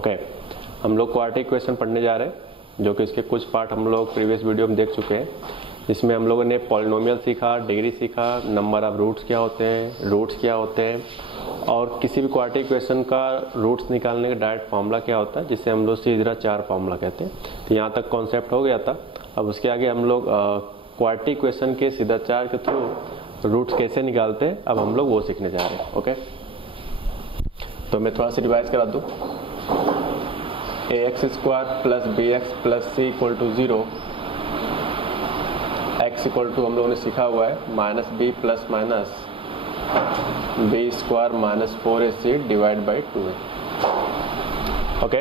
Okay, हम लोग quadratic equation पढ़ने जा रहे हैं, जो कि इसके कुछ पार्ट हम लोग प्रीवियस वीडियो में देख चुके हैं। इसमें हम लोगों ने पॉलिनोमियल सीखा, डिग्री सीखा, नंबर ऑफ रूट्स क्या होते हैं, रूट्स क्या होते हैं, और किसी भी क्वाड्रेटिक इक्वेशन का रूट्स निकालने का डायरेक्ट फार्मूला क्या होता है, जिसे हम लोग सीधा चार फार्मूला कहते हैं। तो यहाँ तक कॉन्सेप्ट हो गया था। अब उसके आगे हम लोग क्वाड्रेटिक इक्वेशन के सीधा चार के थ्रू रूट्स कैसे निकालते हैं, अब हम लोग वो सीखने जा रहे हैं। ओके, तो मैं थोड़ा सा रिवाइज करा दूँ। ax square plus B x plus C equal to 0, X equal to हम लोगों ने सीखा हुआ है minus B plus minus B square minus 4ac divide by 2a। Okay,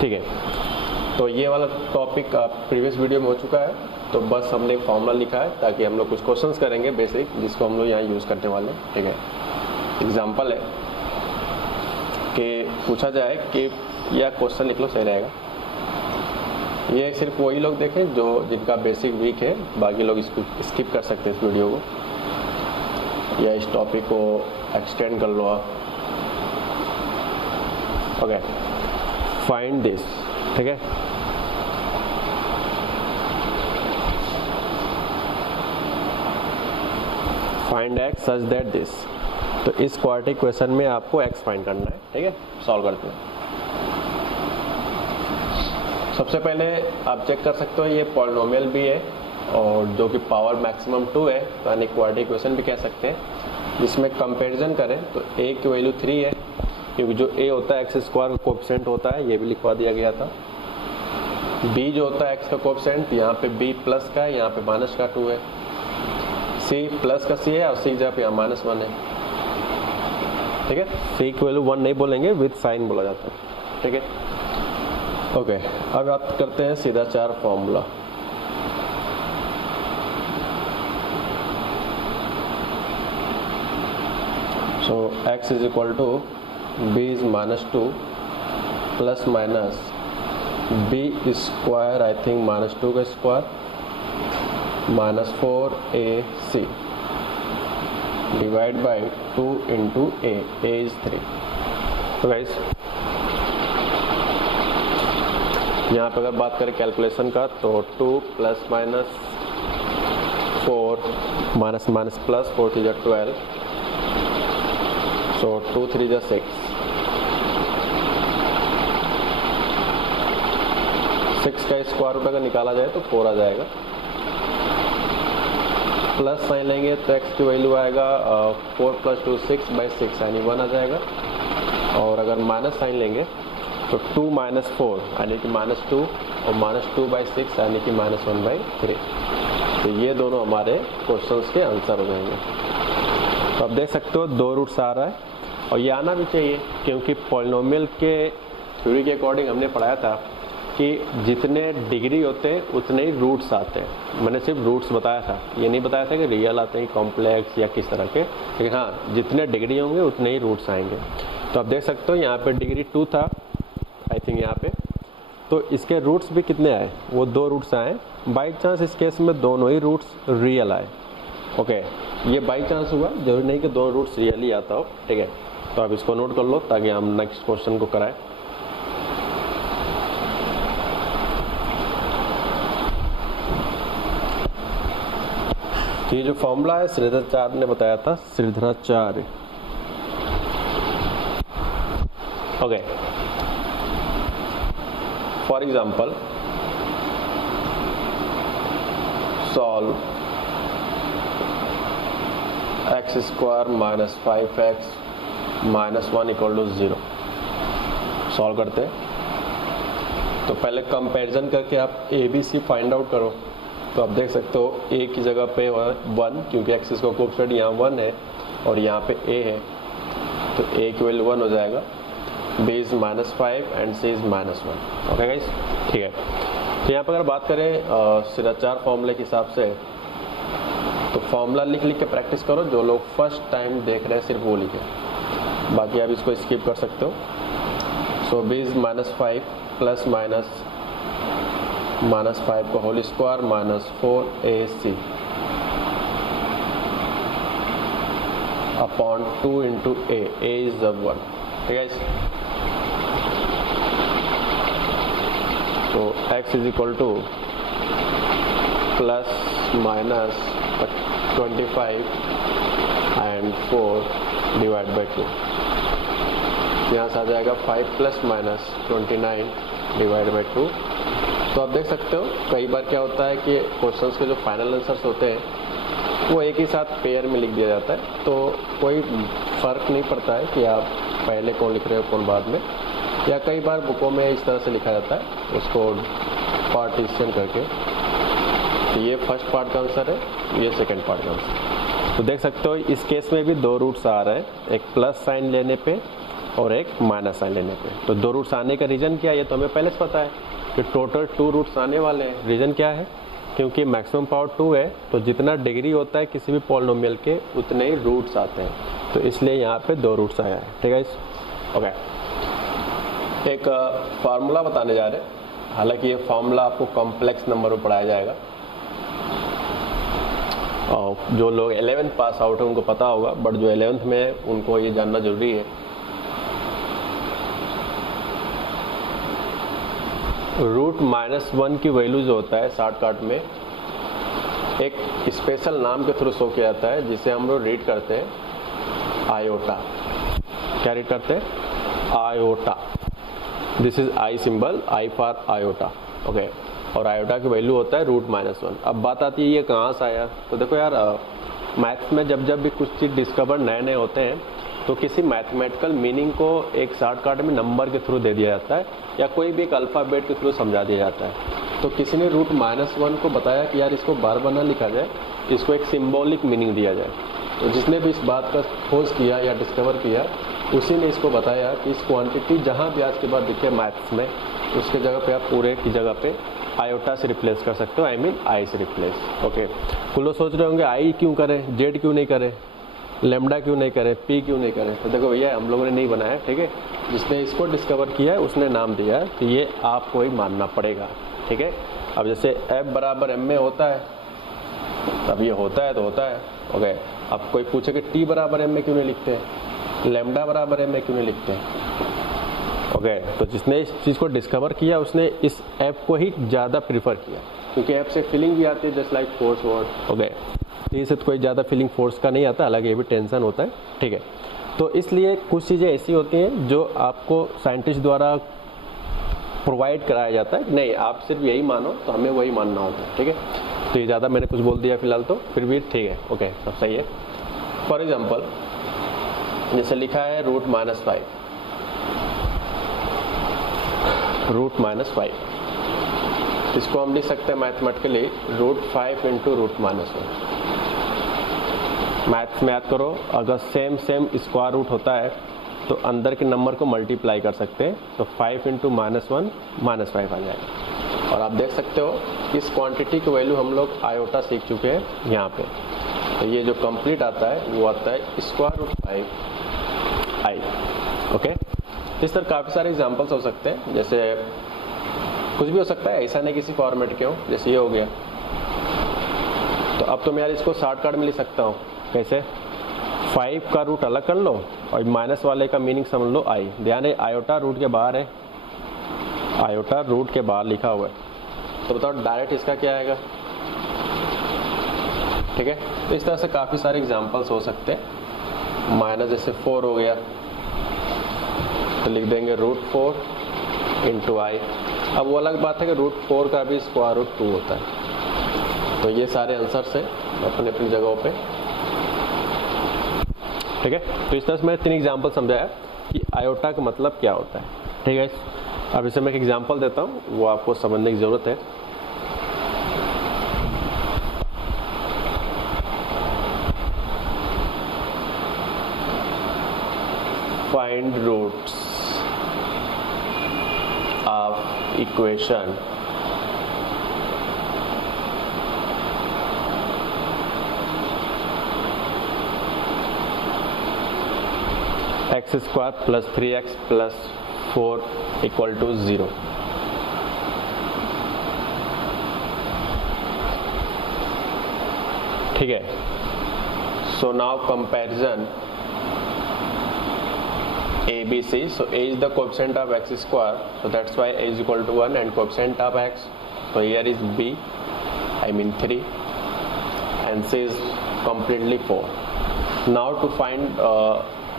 ठीक है। तो ये वाला टॉपिक प्रीवियस वीडियो में हो चुका है, तो बस हमने फॉर्मूला लिखा है ताकि हम लोग कुछ क्वेश्चंस करेंगे बेसिक, जिसको हम लोग यहाँ यूज़ करने वाले हैं। ठीक है, एग्जाम्पल है कि पूछा जाए कि या क्वेश्चन लिख लो, सही रहेगा। ये सिर्फ वही लोग देखें जो जिनका बेसिक वीक है, बाकी लोग इसको स्किप कर सकते हैं इस वीडियो को, या इस टॉपिक को एक्सटेंड कर लो आप। Okay, find this. ठीक है, find x such that this. तो इस क्वाड्रेटिक इक्वेशन में आपको एक्स फाइंड करना है। ठीक है, सॉल्व करते हैं। सबसे पहले आप चेक कर सकते हो ये पॉलिनोमियल भी है और जो कि पावर मैक्सिमम 2 है, तो यानी क्वाड्रेटिक इक्वेशन भी कह सकते हैं। जिसमें कंपैरिजन करें तो a की वैल्यू 3 है, क्योंकि जो a होता है एक्स स्क्वायर का कोएफिशिएंट होता है, ये भी लिखवा दिया गया था। b जो होता है x का कोएफिशिएंट, यहाँ पे b प्लस का है, यहाँ पे माइनस का 2 है। c प्लस का c है और c जहाँ पे यहाँ माइनस 1 है। ठीक है, c की वैल्यू 1 नहीं बोलेंगे, विद साइन बोला जाता है। ठीक है, ओके, अब आप करते हैं सीधा चार formula. So x is equal to b is minus 2 plus minus b square, I think minus 2 का square minus 4ac divide by 2 into a is 3। तो गाइस यहाँ पे अगर बात करें कैलकुलेशन का, तो 2 plus minus 4 minus minus plus 4 3 12, सो 2 3 6, 6 का स्क्वायर रूट अगर निकाला जाए तो 4 आ जाएगा। प्लस साइन लेंगे तो x की वैल्यू आएगा 4 प्लस 2 6 बाई 6 यानी 1 आ जाएगा। और अगर माइनस साइन लेंगे तो 2 माइनस 4 यानी कि माइनस 2 और माइनस 2 बाई 6 यानी कि माइनस 1 बाई 3। तो ये दोनों हमारे क्वेश्चंस के आंसर हो जाएंगे। तो आप देख सकते हो 2 रूट्स आ रहा है, और ये आना भी चाहिए, क्योंकि पॉलिनोमियल के थ्योरी के अकॉर्डिंग हमने पढ़ाया था कि जितने डिग्री होते हैं उतने ही रूट्स आते हैं। मैंने सिर्फ रूट्स बताया था, ये नहीं बताया था कि रियल आते हैं, कॉम्प्लेक्स या किस तरह के, लेकिन हाँ, जितने डिग्री होंगे उतने ही रूट्स आएंगे। तो आप देख सकते हो यहाँ पे डिग्री 2 था, आई थिंक यहाँ पे, तो इसके रूट्स भी कितने आए, वो 2 रूट्स आए। बाई चांस इस केस में दोनों ही रूट्स रियल आए। ओके, ये बाई चांस हुआ, जरूरी नहीं कि 2 रूट्स रियल ही आता हो। ठीक है, तो आप इसको नोट कर लो ताकि हम नेक्स्ट क्वेश्चन को कराएं। ये जो फॉर्मूला है श्रीधराचार्य ने बताया था, Sridharacharya. Okay, for example solve X square minus 5x minus 1 equal to 0। Solve करते हैं तो पहले कंपैरिजन करके आप a b c find out करो। तो आप देख सकते हो a की जगह पे 1, क्योंकि एक्स का कोएफिशिएंट यहाँ 1 है और यहाँ पे a है, तो a की वैल्यू 1 हो जाएगा, b is minus 5 and c is minus 1। Okay guys, ठीक है। तो यहाँ पर अगर बात करें सीधा चार फॉर्मूले के हिसाब से, तो फॉर्मूला लिख लिख के प्रैक्टिस करो। जो लोग फर्स्ट टाइम देख रहे हैं सिर्फ वो लिखे, बाकी आप इसको स्किप कर सकते हो। So b is minus 5 plus minus minus 5 का whole square minus 4ac upon 2 into a is 1। ठीक है, तो x is equal to plus minus 25 and 4 divide by 2। यहाँ से आ जाएगा 5 प्लस माइनस 29 डिवाइड बाई 2। तो आप देख सकते हो कई बार क्या होता है कि क्वेश्चंस के जो फाइनल आंसर्स होते हैं वो एक ही साथ पेयर में लिख दिया जाता है, तो कोई फ़र्क नहीं पड़ता है कि आप पहले कौन लिख रहे हो कौन बाद में, या कई बार बुकों में इस तरह से लिखा जाता है उसको पार्टीशन करके। तो ये फर्स्ट पार्ट का आंसर है, ये सेकंड पार्ट का आंसर। तो देख सकते हो इस केस में भी दो रूट्स आ रहे हैं, एक प्लस साइन लेने पे और एक माइनस साइन लेने पे। तो दो रूट्स आने का रीज़न क्या है ये तो हमें पहले से पता है कि टोटल 2 रूट्स आने वाले हैं। रीज़न क्या है, क्योंकि मैक्सिमम पावर 2 है तो जितना डिग्री होता है किसी भी पॉलिनोमियल के उतने ही रूट्स आते हैं, तो इसलिए यहाँ पे 2 रूट्स आया है। ठीक है इस ओके। एक फार्मूला बताने जा रहे हैं, हालांकि ये फार्मूला आपको कॉम्प्लेक्स नंबर में पढ़ाया जाएगा और जो लोग 11th पास आउट है उनको पता होगा, बट जो 11th में है उनको ये जानना जरूरी है। रूट -1 की वैल्यू जो होता है शॉर्टकट में एक स्पेशल नाम के थ्रू शो किया जाता है जिसे हम लोग रीड करते हैं आयोटा। क्या रीड करते हैं? Iota. This is I symbol, I for iota. Okay, और आयोटा की वैल्यू होता है रूट -1। अब बात आती है ये कहाँ से आया, तो देखो यार मैथ्स में जब जब भी कुछ चीज़ डिस्कवर नए नए होते हैं तो किसी मैथमेटिकल मीनिंग को एक शॉर्टकट में नंबर के थ्रू दे दिया जाता है या कोई भी एक अल्फ़ाबेट के थ्रू समझा दिया जाता है। तो किसी ने रूट -1 को बताया कि यार इसको बार बार ना लिखा जाए, इसको एक सिंबॉलिक मीनिंग दिया जाए। तो जिसने भी इस बात का खोज किया या डिस्कवर किया उसी ने इसको बताया कि इस क्वांटिटी जहाँ भी आज के बाद दिखे मैथ्स में उसके जगह पे आप पूरे की जगह पे आयोटा से रिप्लेस कर सकते हो, आई मीन आई से रिप्लेस। ओके, कुछ लोग सोच रहे होंगे आई क्यों करें, जेड क्यों नहीं करें, लेमडा क्यों नहीं करें, पी क्यों नहीं करें। तो देखो भैया हम लोगों ने नहीं बनाया, ठीक है, जिसने इसको डिस्कवर किया है उसने नाम दिया है, तो ये आपको ही मानना पड़ेगा। ठीक है, अब जैसे F बराबर M में होता है, अब ये होता है तो होता है। ओके, अब कोई पूछे कि T बराबर M में क्यों नहीं लिखते, लेमडा बराबर M में क्यों नहीं लिखते। ओके, तो जिसने इस चीज़ को डिस्कवर किया उसने इस F को ही ज़्यादा प्रीफर किया, क्योंकि F से फीलिंग भी आती है just like force word. Okay, इससे तो कोई ज़्यादा फीलिंग फोर्स का नहीं आता, हालांकि ये भी टेंशन होता है। ठीक है, तो इसलिए कुछ चीज़ें ऐसी होती हैं जो आपको साइंटिस्ट द्वारा प्रोवाइड कराया जाता है, नहीं आप सिर्फ यही मानो, तो हमें वही मानना होता है। ठीक है, तो ये ज़्यादा मैंने कुछ बोल दिया फिलहाल, तो फिर भी ठीक है। ओके, सब सही है। फॉर एग्जाम्पल जैसे लिखा है रूट -5, रूट -5, इसको हम लिख सकते हैं mathematically root 5 into root -1। Maths में याद करो, अगर सेम स्क्वायर रूट होता है तो अंदर के नंबर को मल्टीप्लाई कर सकते हैं, तो 5 इंटू -1 -5 आ जाएगा। और आप देख सकते हो इस क्वांटिटी की वैल्यू हम लोग आयोटा सीख चुके हैं यहाँ पे। तो ये जो कंप्लीट आता है वो आता है स्क्वायर रूट 5 आई। ओके, इस तरह काफ़ी सारे एग्जाम्पल्स हो सकते हैं, जैसे कुछ भी हो सकता है, ऐसा नहीं किसी फॉर्मेट के हो, जैसे ये हो गया। तो अब तो मैं यार इसको शॉर्टकट में लिख सकता हूँ, कैसे? 5 का रूट अलग कर लो और माइनस वाले का मीनिंग समझ लो आई। ध्यान है आयोटा रूट के बाहर है, आयोटा रूट के बाहर लिखा हुआ है, तो बताओ डायरेक्ट इसका क्या आएगा। ठीक है, तो इस तरह से काफ़ी सारे एग्जाम्पल्स हो सकते हैं। माइनस जैसे 4 हो गया तो लिख देंगे रूट 4 इंटू आई। अब वो अलग बात है कि रूट 4 का भी स्क्वायर रूट 2 होता है। तो ये सारे आंसर्स हैं अपने अपनी जगहों पे। ठीक है, तो इस तरह से मैंने 3 एग्जाम्पल समझाया कि आयोटा का मतलब क्या होता है। ठीक है, अब इसे मैं एक एग्जाम्पल देता हूँ, वो आपको समझने की ज़रूरत है। Find roots of equation x² + 3x + 4 = 0। ठीक है, so now comparison ABC. So A is the coefficient of x square, so that's why A is equal to 1, and coefficient of x, so here is B, I mean 3, and C is completely 4. Now to find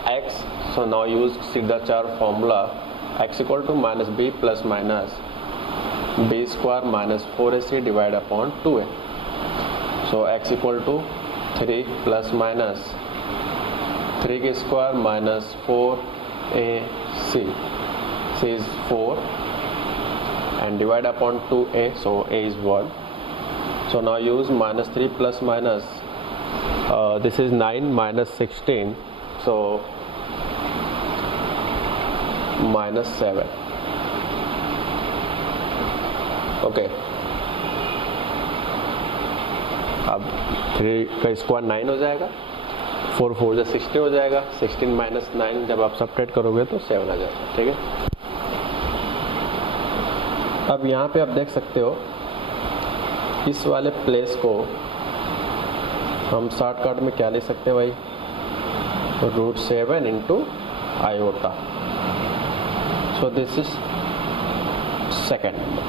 x, so now use signature formula, x equal to minus B plus minus B square minus 4AC divided upon 2A. So x equal to 3 plus minus 3 के square minus 4AC, C is 4, and divide upon 2A, so A is 1. So now use minus 3 plus minus, this is 9 minus 16, so minus 7. Okay, अब 3 का square 9 हो जाएगा, 4 4 से 16 हो जाएगा, 16 minus 9 जब आप सबट्रैक्ट करोगे तो 7 आ जाएगा, ठीक है। अब यहाँ पे आप देख सकते हो इस वाले प्लेस को हम शॉर्टकट में क्या ले सकते हैं भाई, √7 into iota, so this is second number,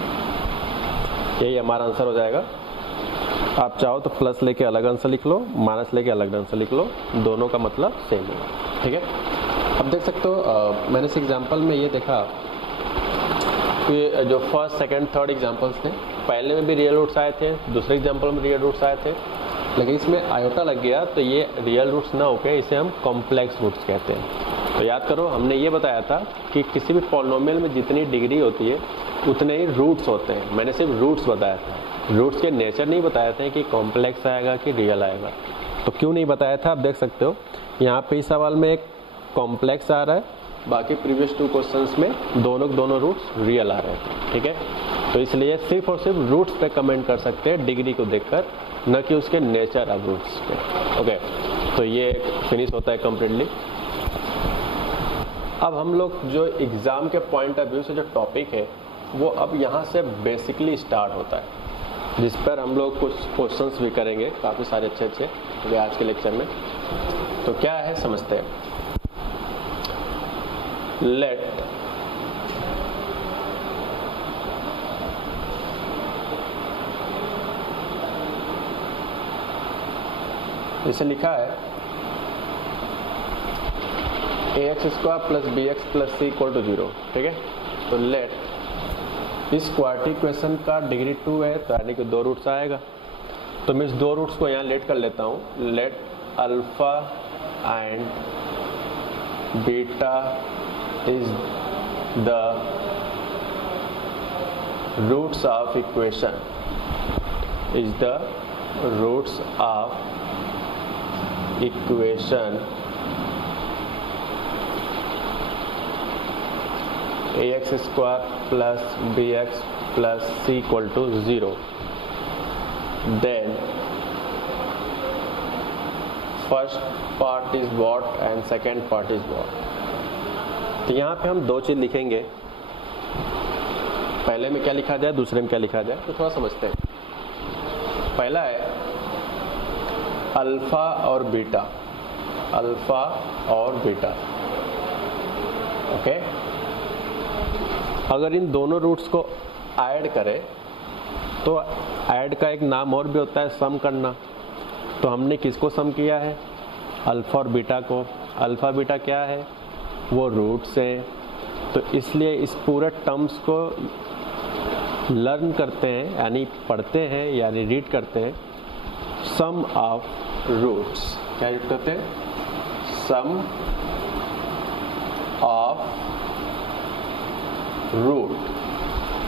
यही हमारा आंसर हो जाएगा। आप चाहो तो प्लस लेके अलग आंसर लिख लो, माइनस लेके अलग आंसर लिख लो, दोनों का मतलब सेम होगा, ठीक है। अब देख सकते हो मैंने इस एग्जांपल में ये देखा कि जो फर्स्ट सेकंड थर्ड एग्जांपल्स थे, पहले में भी रियल रूट्स आए थे, दूसरे एग्जांपल में रियल रूट्स आए थे, लेकिन इसमें आयोटा लग गया तो ये रियल रूट्स ना होके इसे हम कॉम्प्लेक्स रूट्स कहते हैं। तो याद करो हमने ये बताया था कि किसी भी पॉलिनोमियल में जितनी डिग्री होती है उतने ही रूट्स होते हैं, मैंने सिर्फ रूट्स बताया था, रूट्स के नेचर नहीं बताया था कि कॉम्प्लेक्स आएगा कि रियल आएगा। तो क्यों नहीं बताया था आप देख सकते हो, यहाँ पे इस सवाल में एक कॉम्प्लेक्स आ रहा है, बाकी प्रीवियस 2 क्वेश्चंस में दोनों रूट्स रियल आ रहे थे, ठीक है। तो इसलिए सिर्फ और सिर्फ रूट्स पे कमेंट कर सकते हैं डिग्री को देखकर, न कि उसके नेचर ऑफ रूट्स पे। ओके, तो ये फिनिश होता है कम्प्लीटली। अब हम लोग जो एग्जाम के पॉइंट ऑफ व्यू से जो टॉपिक है वो अब यहाँ से बेसिकली स्टार्ट होता है, जिस पर हम लोग कुछ क्वेश्चंस भी करेंगे, काफ़ी सारे अच्छे आज के लेक्चर में। तो क्या है समझते हैं। लेट इसे लिखा है ax square plus bx plus c equal to 0, ठीक है। तो लेट इस क्वाड्रेटिक इक्वेशन का डिग्री 2 है, तो यानी कि 2 रूट्स आएगा। तो मैं इस 2 रूट्स को यहाँ लेट कर लेता हूँ। Let alpha and beta is the roots of equation, is the roots of equation ax square plus bx plus c equal to 0। Then first part is what and second part is what. तो यहाँ पे हम 2 चीज लिखेंगे, पहले में क्या लिखा जाए दूसरे में क्या लिखा जाए, तो थोड़ा समझते हैं। पहला है अल्फा और बीटा, अल्फा और बीटा, ओके। अगर इन दोनों रूट्स को ऐड करें तो ऐड का एक नाम और भी होता है सम करना। तो हमने किसको सम किया है, अल्फा और बीटा को। अल्फा बीटा क्या है, वो रूट्स हैं, तो इसलिए इस पूरे टर्म्स को लर्न करते हैं, यानी पढ़ते हैं, यानी रीड करते हैं सम ऑफ रूट्स। क्या रीड करते हैं, सम ऑफ रूट।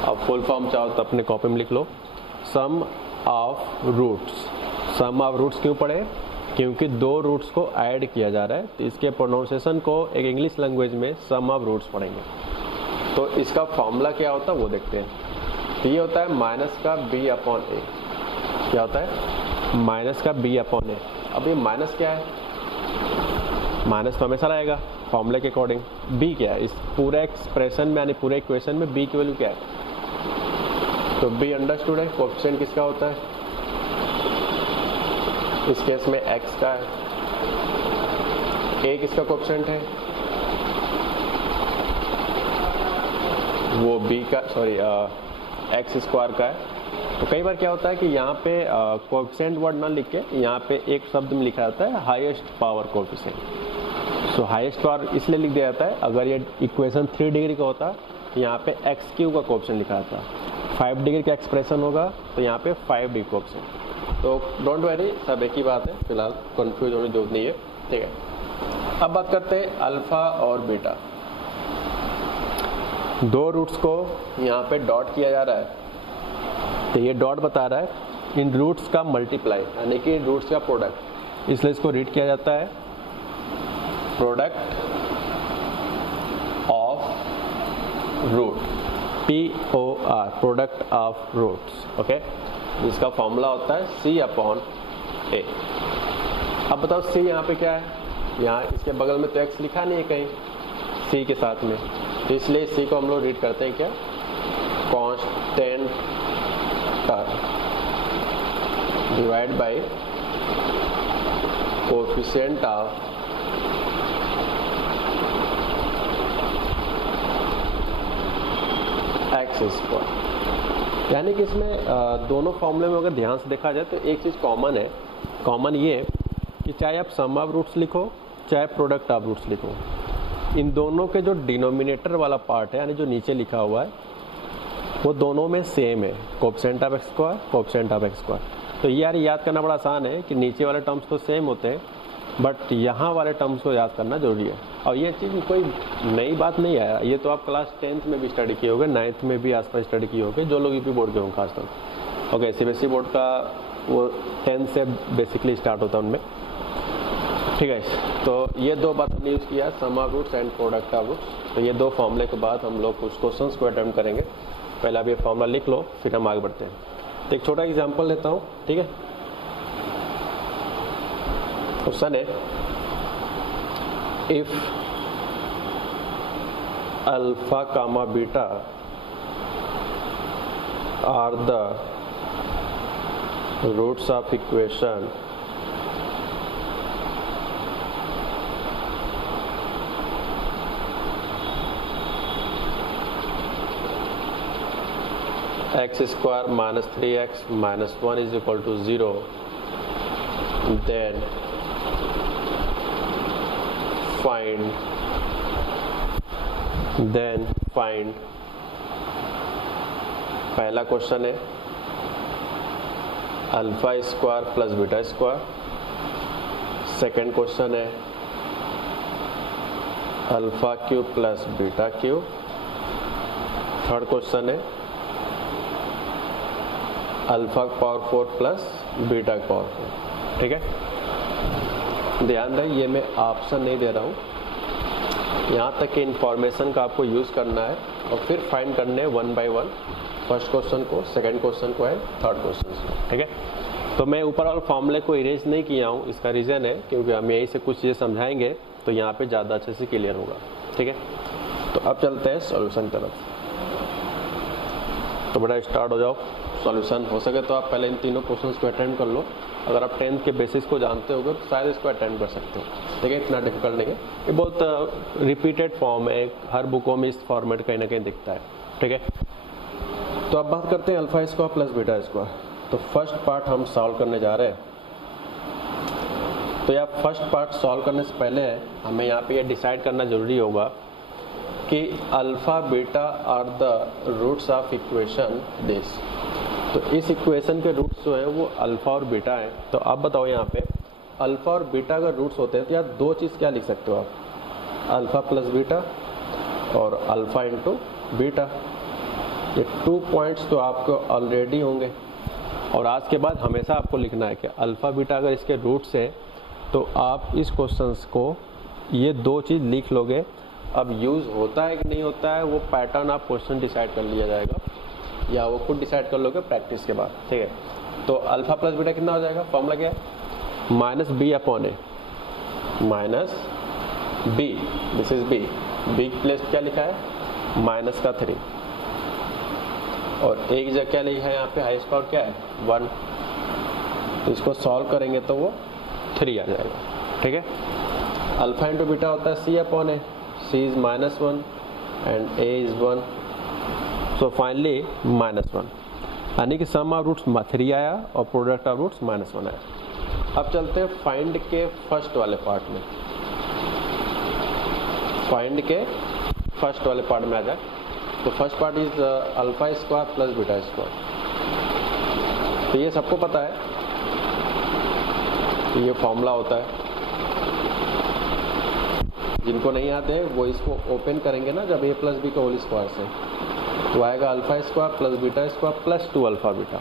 अब फुल फॉर्म चाहो तो अपने कॉपी में लिख लो, sum of roots. Sum of roots क्यों पढ़े, क्योंकि 2 रूट्स को ऐड किया जा रहा है, तो इसके प्रोनाउंसिएशन को एक इंग्लिश लैंग्वेज में सम ऑफ रूट्स पढ़ेंगे। तो इसका फॉर्मूला क्या होता है वो देखते हैं। तो ये होता है माइनस का b अपॉन ए। क्या होता है, माइनस का b अपॉन ए। अब ये माइनस क्या है, माइनस तो हमेशा रहेगा फॉर्मूले के अकॉर्डिंग। b क्या है, इस पूरे एक्सप्रेशन में यानी पूरे इक्वेशन में b की वैल्यू क्या है, तो b अंडरस्टूड है। कोएफिशिएंट किसका होता है, इस केस में x का है। a किसका कोएफिशिएंट है, वो b का एक्स स्क्वायर का है। तो कई बार क्या होता है कि यहाँ पे कोएफिशिएंट वर्ड ना लिख के यहाँ पे एक शब्द में लिखा जाता है हाईएस्ट पावर कोएफिशिएंट। सो हाईएस्ट पावर इसलिए लिख दिया जाता है, अगर ये इक्वेशन 3 डिग्री का होता तो यहाँ पे एक्स क्यू का कोएफिशिएंट लिखा जाता, 5 डिग्री का एक्सप्रेशन होगा तो यहाँ पे 5 डिग्री कोएफिशिएंट। तो डोंट वरी, सब एक ही बात है, फिलहाल कंफ्यूज होने की जरूरत नहीं है, ठीक है। अब बात करते हैं अल्फा और बीटा। दो रूट्स को यहाँ पे डॉट किया जा रहा है, तो ये डॉट बता रहा है इन रूट्स का मल्टीप्लाई, यानी कि इन रूट्स का प्रोडक्ट, इसलिए इसको रीड किया जाता है product of root, POR, product of roots, okay. जिसका फॉर्मूला होता है C/A। अब बताओ C यहाँ पे क्या है, यहाँ इसके बगल में तो x लिखा नहीं है कहीं C के साथ में, तो इसलिए C को हम लोग रीड करते हैं क्या, constant divide by coefficient of x square. यानी कि इसमें दोनों फॉर्मूले में अगर ध्यान से देखा जाए तो एक चीज कॉमन है, कॉमन ये कि चाहे आप सम ऑफ रूट्स लिखो चाहे प्रोडक्ट ऑफ रूट्स लिखो, इन दोनों के जो डिनोमिनेटर वाला पार्ट है यानी जो नीचे लिखा हुआ है वो दोनों में सेम है, coefficient of x square, coefficient of x square. तो यार याद करना बड़ा आसान है कि नीचे वाले टर्म्स तो सेम होते हैं, बट यहाँ वाले टर्म्स को याद करना जरूरी है। और ये चीज़ कोई नई बात नहीं है, ये तो आप क्लास 10th में भी स्टडी किए होगे, 9th में भी आसपास स्टडी किए होगे, जो लोग यूपी बोर्ड के होंगे खासतौर। ओके, CBSE बोर्ड का वो 10th से बेसिकली स्टार्ट होता है उनमें, ठीक है। तो ये दो बात हमने यूज़ किया, sum of roots and product of roots. तो ये दो फॉर्मूले के बाद हम लोग कुछ क्वेश्चंस को अटेम्प्ट करेंगे। पहले आप ये फॉर्मूला लिख लो, फिर हम आगे बढ़ते हैं। तो एक छोटा एग्जांपल लेता हूँ, ठीक है। क्वेश्चन है, if alpha comma beta are the roots of equation x square minus 3x minus 1 is equal to 0, then find पहला क्वेश्चन है alpha square plus beta square. Second question है alpha cube plus beta cube. Third question है alpha power 4 plus beta power 4, ठीक है। ध्यान रहे ये मैं ऑप्शन नहीं दे रहा हूँ, यहाँ तक कि इंफॉर्मेशन का आपको यूज़ करना है और फिर फाइंड करने 1 by 1, फर्स्ट क्वेश्चन को, सेकंड क्वेश्चन को है, थर्ड क्वेश्चन को, ठीक है। तो मैं ऊपर वाले फॉर्मूले को इरेज नहीं किया हूँ, इसका रीज़न है क्योंकि हम यहीं से कुछ चीज़ें समझाएंगे तो यहाँ पे ज़्यादा अच्छे से क्लियर होगा, ठीक है। तो अब चलते हैं सॉल्यूशन तरफ। तो बेटा स्टार्ट हो जाओ सॉल्यूशन। हो सके तो आप पहले इन तीनों क्वेश्चंस को अटेम्प्ट कर लो, अगर आप 10th के बेसिस को जानते होगे तो शायद इसको अटेम्प्ट कर सकते हो, ठीक है। इतना डिफिकल्ट नहीं है, ये बहुत रिपीटेड फॉर्म है, हर बुकों में इस फॉर्मेट कहीं ना कहीं दिखता है, ठीक है। तो अब बात करते हैं alpha square plus beta square. तो फर्स्ट पार्ट हम सॉल्व करने जा रहे हैं। तो यार फर्स्ट पार्ट सॉल्व करने से पहले हमें यहाँ पे ये डिसाइड करना जरूरी होगा कि alpha beta are the roots of equation this. तो इस इक्वेशन के रूट्स जो है वो अल्फा और बीटा है। तो आप बताओ यहाँ पे अल्फा और बीटा अगर रूट्स होते हैं तो यार दो चीज़ क्या लिख सकते हो आप, अल्फा प्लस बीटा और अल्फा इंटू बीटा। ये 2 पॉइंट्स तो आपको ऑलरेडी होंगे और आज के बाद हमेशा आपको लिखना है कि अल्फा बीटा अगर इसके रूट्स है तो आप इस क्वेश्चंस को ये दो चीज़ लिख लोगे। अब यूज़ होता है कि नहीं होता है वो पैटर्न आप क्वेश्चन डिसाइड कर लिया जाएगा या वो खुद डिसाइड कर लोगे प्रैक्टिस के बाद, ठीक है। तो अल्फा प्लस बीटा कितना हो जाएगा, फॉर्मूला क्या है, minus B upon A, minus B, this is B, B place क्या लिखा है माइनस का 3 और एक जगह क्या लिखा है यहाँ पे हाईएस्ट पावर क्या है 1। तो इसको सॉल्व करेंगे तो वो 3 आ जाएगा, ठीक है। अल्फा इंटू बीटा होता है c upon a, c is -1 and a is 1, so finally -1, यानी कि सम ऑफ रूट्स 3 आया और प्रोडक्ट ऑफ रूट्स -1 आया। अब चलते हैं फाइंड के फर्स्ट वाले पार्ट में। फाइंड के फर्स्ट वाले पार्ट में आ जाए तो first part is alpha square plus beta square. तो ये सबको पता है कि ये फॉर्मूला होता है, जिनको नहीं आते हैं वो इसको ओपन करेंगे ना जब a प्लस बी का होल स्क्वायर से, तो आएगा alpha square plus beta square plus 2 alpha beta.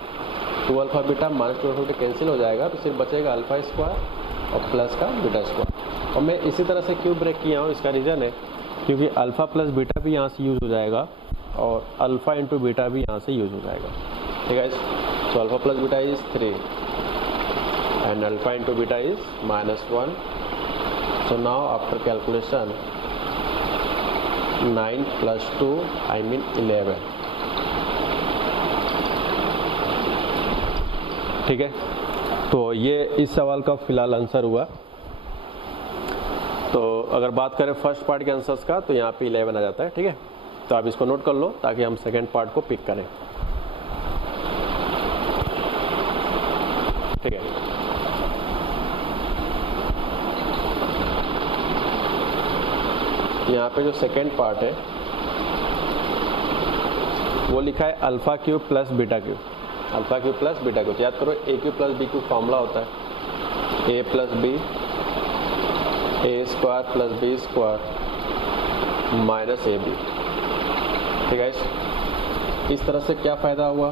2 alpha beta -2 cancel हो जाएगा तो सिर्फ बचेगा अल्फा स्क्वायर और प्लस का बीटा स्क्वायर। और मैं इसी तरह से क्यों ब्रेक किया हूँ, इसका रीज़न है क्योंकि अल्फा प्लस बीटा भी यहाँ से यूज़ हो जाएगा और अल्फा इंटू बीटा भी यहाँ से यूज़ हो जाएगा। ठीक है, so alpha plus beta is 3 and alpha into beta is -1। So now after calculation 9 + 2 I mean 11। ठीक है, तो ये इस सवाल का फिलहाल आंसर हुआ। तो अगर बात करें फर्स्ट पार्ट के आंसर्स का तो यहाँ पे 11 आ जाता है। ठीक है, तो आप इसको नोट कर लो ताकि हम सेकेंड पार्ट को पिक करें। ठीक है, यहाँ पे जो सेकेंड पार्ट है वो लिखा है alpha cube plus beta cube. Alpha cube plus beta cube, याद करो a cube plus b cube formula होता है a plus b a square plus B square minus a b. ठीक है, इस तरह से क्या फ़ायदा हुआ?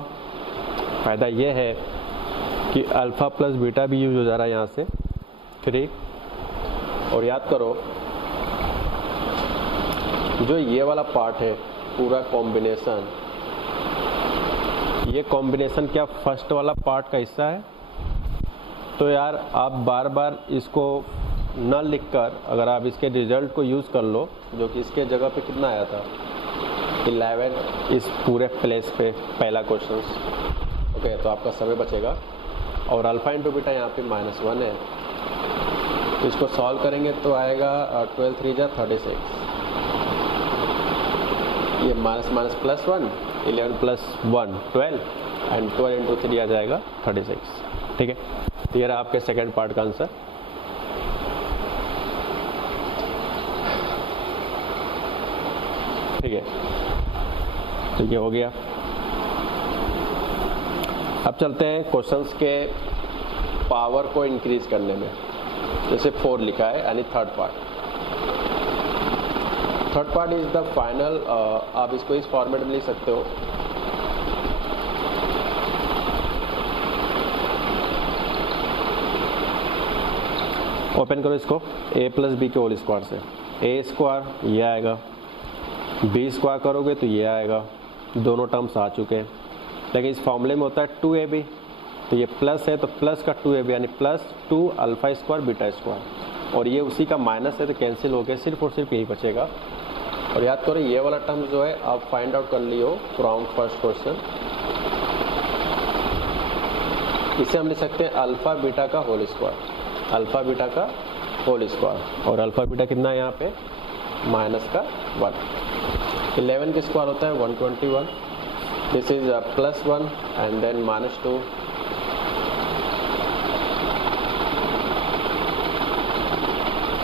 फ़ायदा ये है कि अल्फ़ा प्लस बीटा भी यूज हो जा रहा है यहाँ से 3। और याद करो जो ये वाला पार्ट है पूरा कॉम्बिनेशन, ये कॉम्बिनेशन क्या फर्स्ट वाला पार्ट का हिस्सा है? तो यार आप बार बार इसको न लिखकर अगर आप इसके रिजल्ट को यूज़ कर लो, जो कि इसके जगह पे कितना आया था 11 इस पूरे प्लेस पे पहला क्वेश्चन। ओके, तो आपका समय बचेगा और अल्फा इंटू बीटा यहाँ पे -1 है, तो इसको सॉल्व करेंगे तो आएगा 12 3 जा 36। ये minus minus plus 1 11 plus 1 12 and 12 into 3 आ जाएगा 36। ठीक है, तो ये रहा आपके सेकेंड पार्ट का आंसर। ठीक है, तो ये हो गया। अब चलते हैं क्वेश्चंस के पावर को इंक्रीज करने में। जैसे 4 लिखा है यानी third part. Third part is the final, आप इसको इस फॉर्मेट में लिख सकते हो। ओपन करो इसको a प्लस बी के होल स्क्वायर से, ए स्क्वायर ये आएगा, बी स्क्वायर करोगे तो ये आएगा, दोनों टर्म्स आ चुके हैं। लेकिन इस फॉर्मूले में होता है 2ab, तो ये प्लस है तो प्लस का 2ab यानी plus 2 alpha square beta square, और ये उसी का माइनस है तो कैंसिल हो गया, सिर्फ और सिर्फ यही बचेगा। और याद करो ये वाला टर्म जो है आप फाइंड आउट कर लियो फ्रॉम फर्स्ट क्वेश्चन। इसे हम लिख सकते हैं अल्फा बीटा का होल स्क्वायर, अल्फा बीटा का होल स्क्वायर, और अल्फा बीटा कितना है यहाँ पे माइनस का 1। 11 का स्क्वायर होता है 121, दिस इज +1 एंड देन -2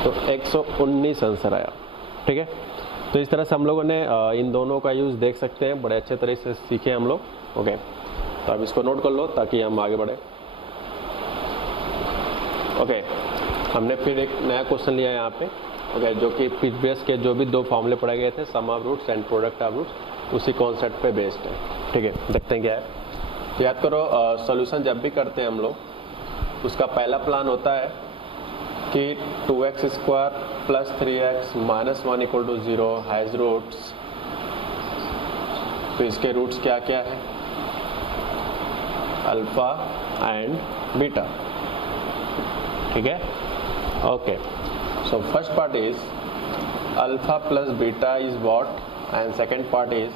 तो 119 आंसर आया। ठीक है, तो इस तरह से हम लोगों ने इन दोनों का यूज़ देख सकते हैं, बड़े अच्छे तरह से सीखे हम लोग। ओके, तो अब इसको नोट कर लो ताकि हम आगे बढ़े। ओके, हमने फिर एक नया क्वेश्चन लिया है यहाँ पे। ओके, जो कि प्रीवियस के जो भी 2 फॉर्मूले पढ़े गए थे, sum of roots and product of roots, उसी कॉन्सेप्ट पे बेस्ड है। ठीक है, देखते हैं क्या है। तो याद करो सॉल्यूशन जब भी करते हैं हम लोग, उसका पहला प्लान होता है कि 2x square plus 3x minus 1 equal to 0 has roots. तो इसके रूट्स क्या क्या है? Alpha and beta. ठीक है, okay. So first part is alpha plus beta is what and second part is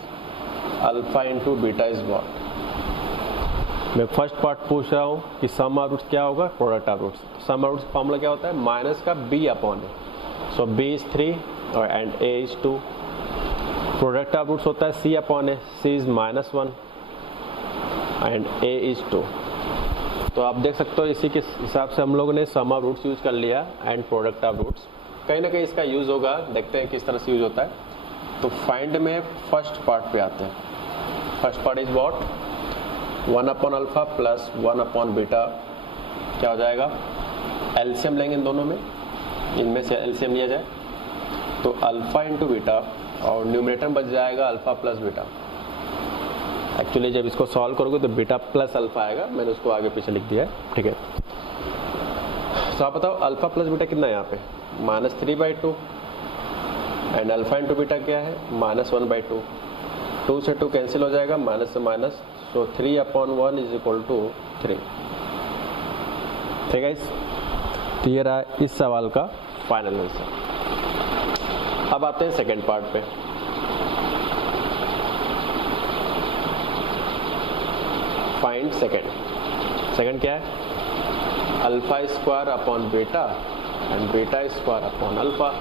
alpha into beta is what. मैं first part पूछ रहा हूँ कि सम ऑफ रूट्स क्या होगा, product of roots. Sum of roots formula क्या होता है? माइनस का b upon A. So b is 3 और and a is 2। Product of roots होता है c upon A, c is -1 and a is 2। तो आप देख सकते हो इसी के हिसाब से हम लोगों ने सम ऑफ रूट्स यूज कर लिया एंड प्रोडक्ट ऑफ रूट्स। कहीं ना कहीं इसका यूज होगा, देखते हैं किस तरह से यूज होता है। तो फाइंड में फर्स्ट पार्ट पे आते हैं। First part is what, 1 upon alpha plus 1 upon beta, क्या हो जाएगा, एलसीएम लेंगे इन दोनों में, इनमें से एलसीएम लिया जाए तो अल्फा इंटू बीटा और न्यूमरेटर बच जाएगा अल्फा प्लस बीटा। एक्चुअली जब इसको सॉल्व करोगे तो बीटा प्लस अल्फा आएगा, मैंने उसको आगे पीछे लिख दिया है, ठीक है। तो आप बताओ अल्फा प्लस बीटा कितना है यहाँ पे, -3/2 एंड अल्फा इंटू बीटा क्या है, -1/2। 2 से 2 कैंसिल हो जाएगा, माइनस से minus, so 3 upon 1 is equal to 3। ठीक है, तो ये रहा इस सवाल का फाइनल आंसर। अब आते हैं सेकेंड पार्ट पे। फाइंड सेकेंड क्या है, alpha square upon beta and beta square upon alpha.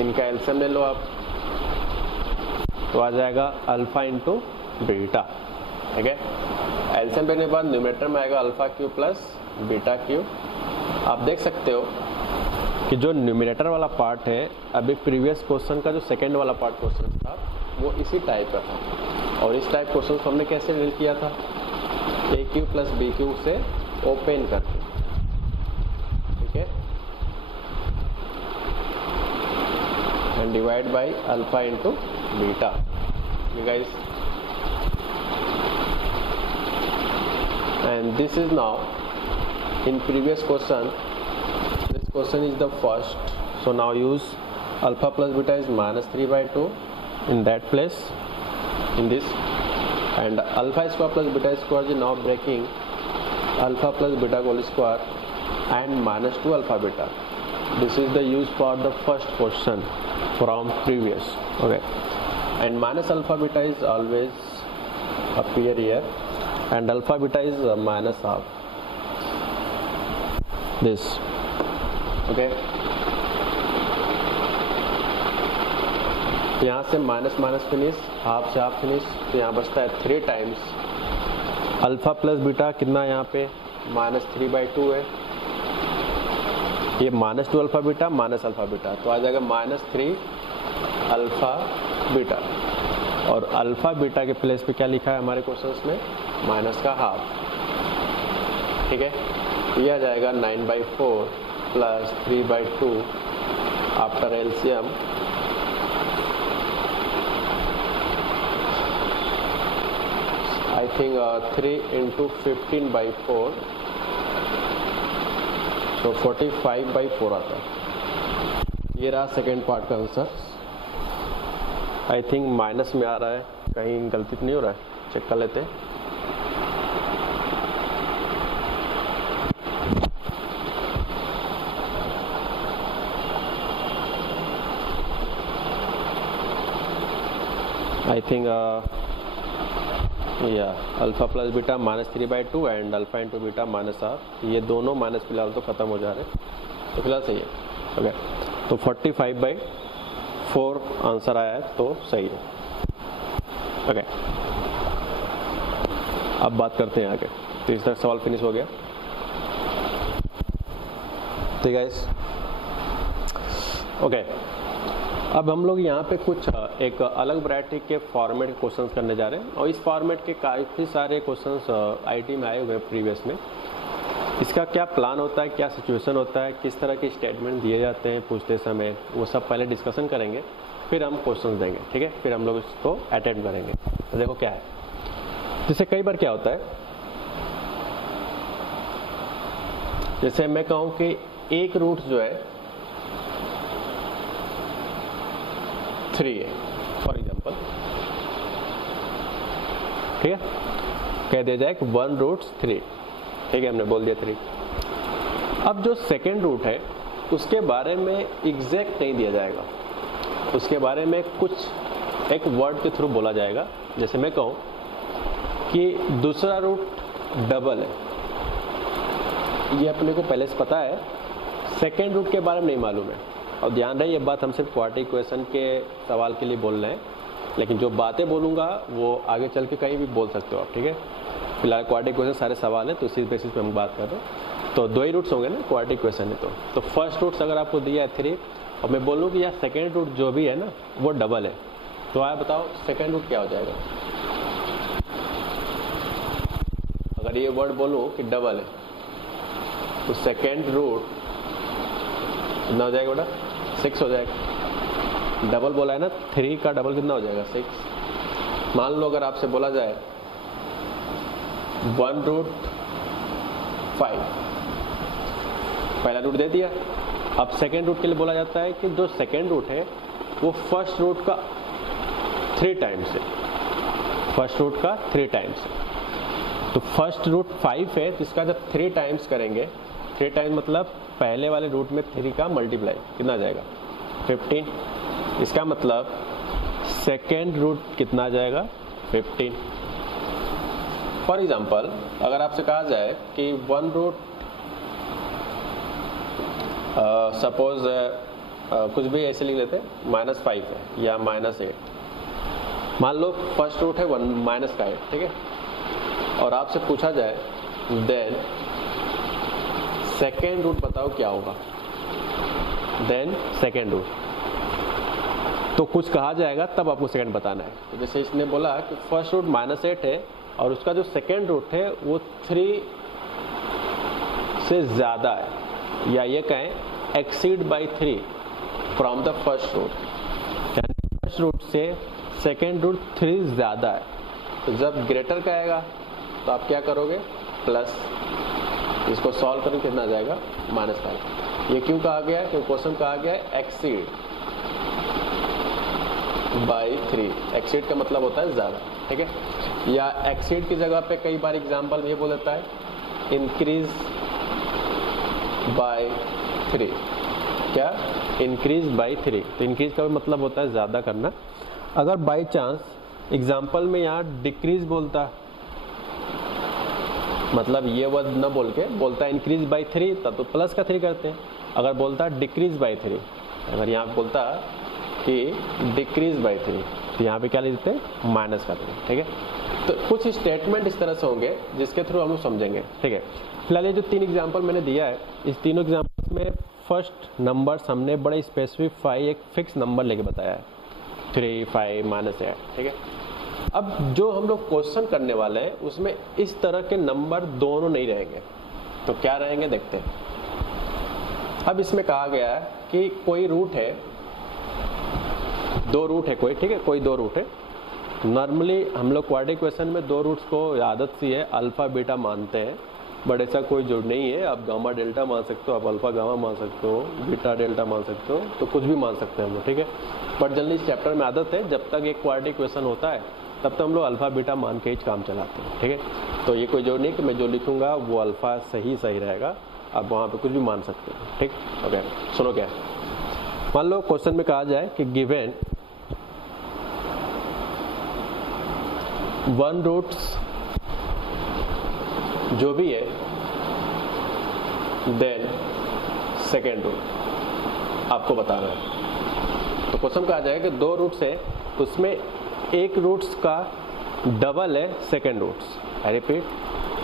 इनका एलसीएम ले लो आप, तो आ जाएगा अल्फा इंटू बीटा। ठीक है, एलसीएम लेने के बाद न्यूमरेटर में आएगा alpha cube plus beta cube. आप देख सकते हो कि जो न्यूमरेटर वाला पार्ट है, अभी प्रीवियस क्वेश्चन का जो सेकंड वाला पार्ट क्वेश्चन था वो इसी टाइप का था, और इस टाइप क्वेश्चन हमने कैसे डील किया था, ए क्यूब प्लस बी क्यूब से ओपन करके। ठीक है, and divide by alpha into beta. Guys, and this is now in previous question, this question is the first, so now use alpha plus beta is -3/2 in that place, in this, and alpha square plus beta square is now breaking alpha plus beta whole square and -2 alpha beta. This is the use for the first question from previous. Okay, and minus alpha beta is always appear here, and alpha beta is minus half this. Okay, यहाँ से minus minus finish, half से half finish, तो यहाँ बचता है 3 times alpha plus beta. कितना यहाँ पे -3/2 है, ये -2 alpha beta minus alpha beta, तो आ जाएगा -3 अल्फा बीटा। और अल्फा बीटा के प्लेस पे क्या लिखा है हमारे क्वेश्चंस में, माइनस का हाफ। ठीक है, ये आ जाएगा 9/4 plus 3/2 after LCM, I think 3 into 15/4, तो 45/4 आता है। ये रहा सेकेंड पार्ट का आंसर। आई थिंक माइनस में आ रहा है, कहीं गलती तो नहीं हो रहा है, चेक कर लेते हैं। आई थिंक या alpha plus beta -3/2 and alpha into beta -half, ये दोनों माइनस फिलहाल तो ख़त्म हो जा रहे हैं, तो फिलहाल सही है। ओके, तो 45/4 आंसर आया है, तो सही है। ओके, अब बात करते हैं आगे। तो इस तक सवाल फिनिश हो गया। ठीक है, ओके, अब हम लोग यहाँ पे कुछ एक अलग वैरायटी के फॉर्मेट के क्वेश्चंस करने जा रहे हैं, और इस फॉर्मेट के काफ़ी सारे क्वेश्चंस आईटी में आए हुए हैं प्रीवियस में। इसका क्या प्लान होता है, क्या सिचुएशन होता है, किस तरह के स्टेटमेंट दिए जाते हैं पूछते समय, वो सब पहले डिस्कशन करेंगे, फिर हम क्वेश्चंस देंगे। ठीक है, फिर हम लोग इसको अटेम्प्ट करेंगे। तो देखो क्या है, जैसे कई बार क्या होता है, जैसे मैं कहूँ कि एक रूट जो है 3 है फॉर एग्जाम्पल, ठीक है, कह दिया जाए कि 1√3। ठीक है, हमने बोल दिया 3। अब जो सेकेंड रूट है उसके बारे में एग्जैक्ट नहीं दिया जाएगा, उसके बारे में कुछ एक वर्ड के थ्रू बोला जाएगा। जैसे मैं कहूँ कि दूसरा रूट डबल है, ये अपने को पहले से पता है, सेकेंड रूट के बारे में नहीं मालूम है। और ध्यान रहे, ये बात हम सिर्फ क्वाड्रेटिक इक्वेशन के सवाल के लिए बोल रहे हैं, लेकिन जो बातें बोलूँगा वो आगे चल के कहीं भी बोल सकते हो आप, ठीक है। फिलहाल क्वाड्रेटिक इक्वेशन सारे सवाल हैं तो इसी बेसिस पे हम बात कर रहे हैं। तो 2 ही रूट्स होंगे ना क्वाड्रेटिक इक्वेशन है तो फर्स्ट रूट्स अगर आपको दिया है 3 और मैं बोलूँ कि यार सेकेंड रूट जो भी है ना वो डबल है, तो आप बताओ सेकेंड रूट क्या हो जाएगा। अगर ये वर्ड बोलूँ कि डबल है तो सेकेंड रूट कितना हो जाएगा बेटा, 6 हो जाएगा। डबल बोला है ना, 3 का डबल कितना हो जाएगा, 6। मान लो अगर आपसे बोला जाए 1√5, पहला रूट दे दिया। अब सेकेंड रूट के लिए बोला जाता है कि जो सेकेंड रूट है वो फर्स्ट रूट का 3 टाइम्स है, फर्स्ट रूट का 3 टाइम्स है। तो फर्स्ट रूट 5 है तो इसका जब 3 टाइम्स करेंगे, 3 टाइम्स मतलब पहले वाले रूट में 3 का मल्टीप्लाई कितना आ जाएगा, 15। इसका मतलब सेकेंड रूट कितना आ जाएगा, 15। फॉर एग्जाम्पल अगर आपसे कहा जाए कि 1 सपोज कुछ भी ऐसे लिख लेते हैं -5 है या -8, मान लो फर्स्ट रूट है 1 माइनस का 8, ठीक है। और आपसे पूछा जाए देन सेकेंड रूट बताओ क्या होगा, देन सेकेंड रूट, तो कुछ कहा जाएगा तब आपको सेकेंड बताना है। तो जैसे इसने बोला कि फर्स्ट रूट -8 है और उसका जो सेकेंड रूट है वो 3 से ज्यादा है, या ये कहें exceed by 3 from the first root, यानी फर्स्ट रूट से सेकेंड रूट 3 ज्यादा है। तो जब ग्रेटर का आएगा तो आप क्या करोगे, प्लस, इसको सॉल्व करके कितना आ जाएगा, -5। ये क्यों कहा गया है, क्योंकि क्वेश्चन कहा गया है एक्सीड बाई 3। एक्सीड का मतलब होता है ज्यादा, ठीक है। या एक्सीड की जगह पे कई बार एग्जाम्पल ये बोल देता है इंक्रीज बाय 3, क्या, इंक्रीज बाय 3। तो इंक्रीज का भी मतलब होता है ज्यादा करना। अगर बाय चांस एग्जाम्पल में यहाँ डिक्रीज बोलता, मतलब ये वर्ड न बोल के बोलता है इंक्रीज बाय 3, तब तो प्लस का 3 करते हैं। अगर बोलता डिक्रीज बाय 3, अगर यहाँ बोलता कि डिक्रीज बाय 3 तो यहाँ पे क्या लिख देते हैं, माइनस का 3, ठीक है। तो कुछ स्टेटमेंट इस तरह से होंगे जिसके थ्रू हम लोग समझेंगे, ठीक है। फिलहाल ये जो 3 एग्जाम्पल मैंने दिया है, इस तीनों एग्जाम्पल्स में फर्स्ट नंबर्स हमने बड़े स्पेसिफाई एक फिक्स नंबर लेके बताया है, 3, 5, -8, ठीक है। अब जो हम लोग क्वेश्चन करने वाले हैं उसमें इस तरह के नंबर दोनों नहीं रहेंगे, तो क्या रहेंगे देखते हैं। अब इसमें कहा गया है कि कोई रूट है, 2 रूट है कोई, ठीक है, कोई 2 रूट है। नॉर्मली हम लोग क्वाड्रेटिक इक्वेशन में 2 रूट्स को आदत सी है अल्फा बीटा मानते हैं, बट ऐसा कोई जोड़ नहीं है। आप गामा डेल्टा मान सकते हो, आप अल्फा गामा मान सकते हो, बीटा डेल्टा मान सकते हो, तो कुछ भी मान सकते हैं हम लोग, ठीक है। बट जनरली इस चैप्टर में आदत है जब तक एक क्वाड्रेटिक इक्वेशन होता है तब तक हम लोग अल्फा बीटा मान के ही काम चलाते हैं, ठीक है। तो ये कोई जोड़ नहीं कि मैं जो लिखूंगा वो अल्फा सही रहेगा, आप वहाँ पे कुछ भी मान सकते हो, ठीक। ओके, सुनो क्या है। मान लो क्वेश्चन में कहा जाए कि गिवन 1 रूट्स जो भी है देन सेकेंड रूट आपको बताना है। तो क्वेश्चन कहा जाए कि 2 रूट्स है, उसमें एक रूट्स का डबल है सेकेंड रूट्स। आई रिपीट,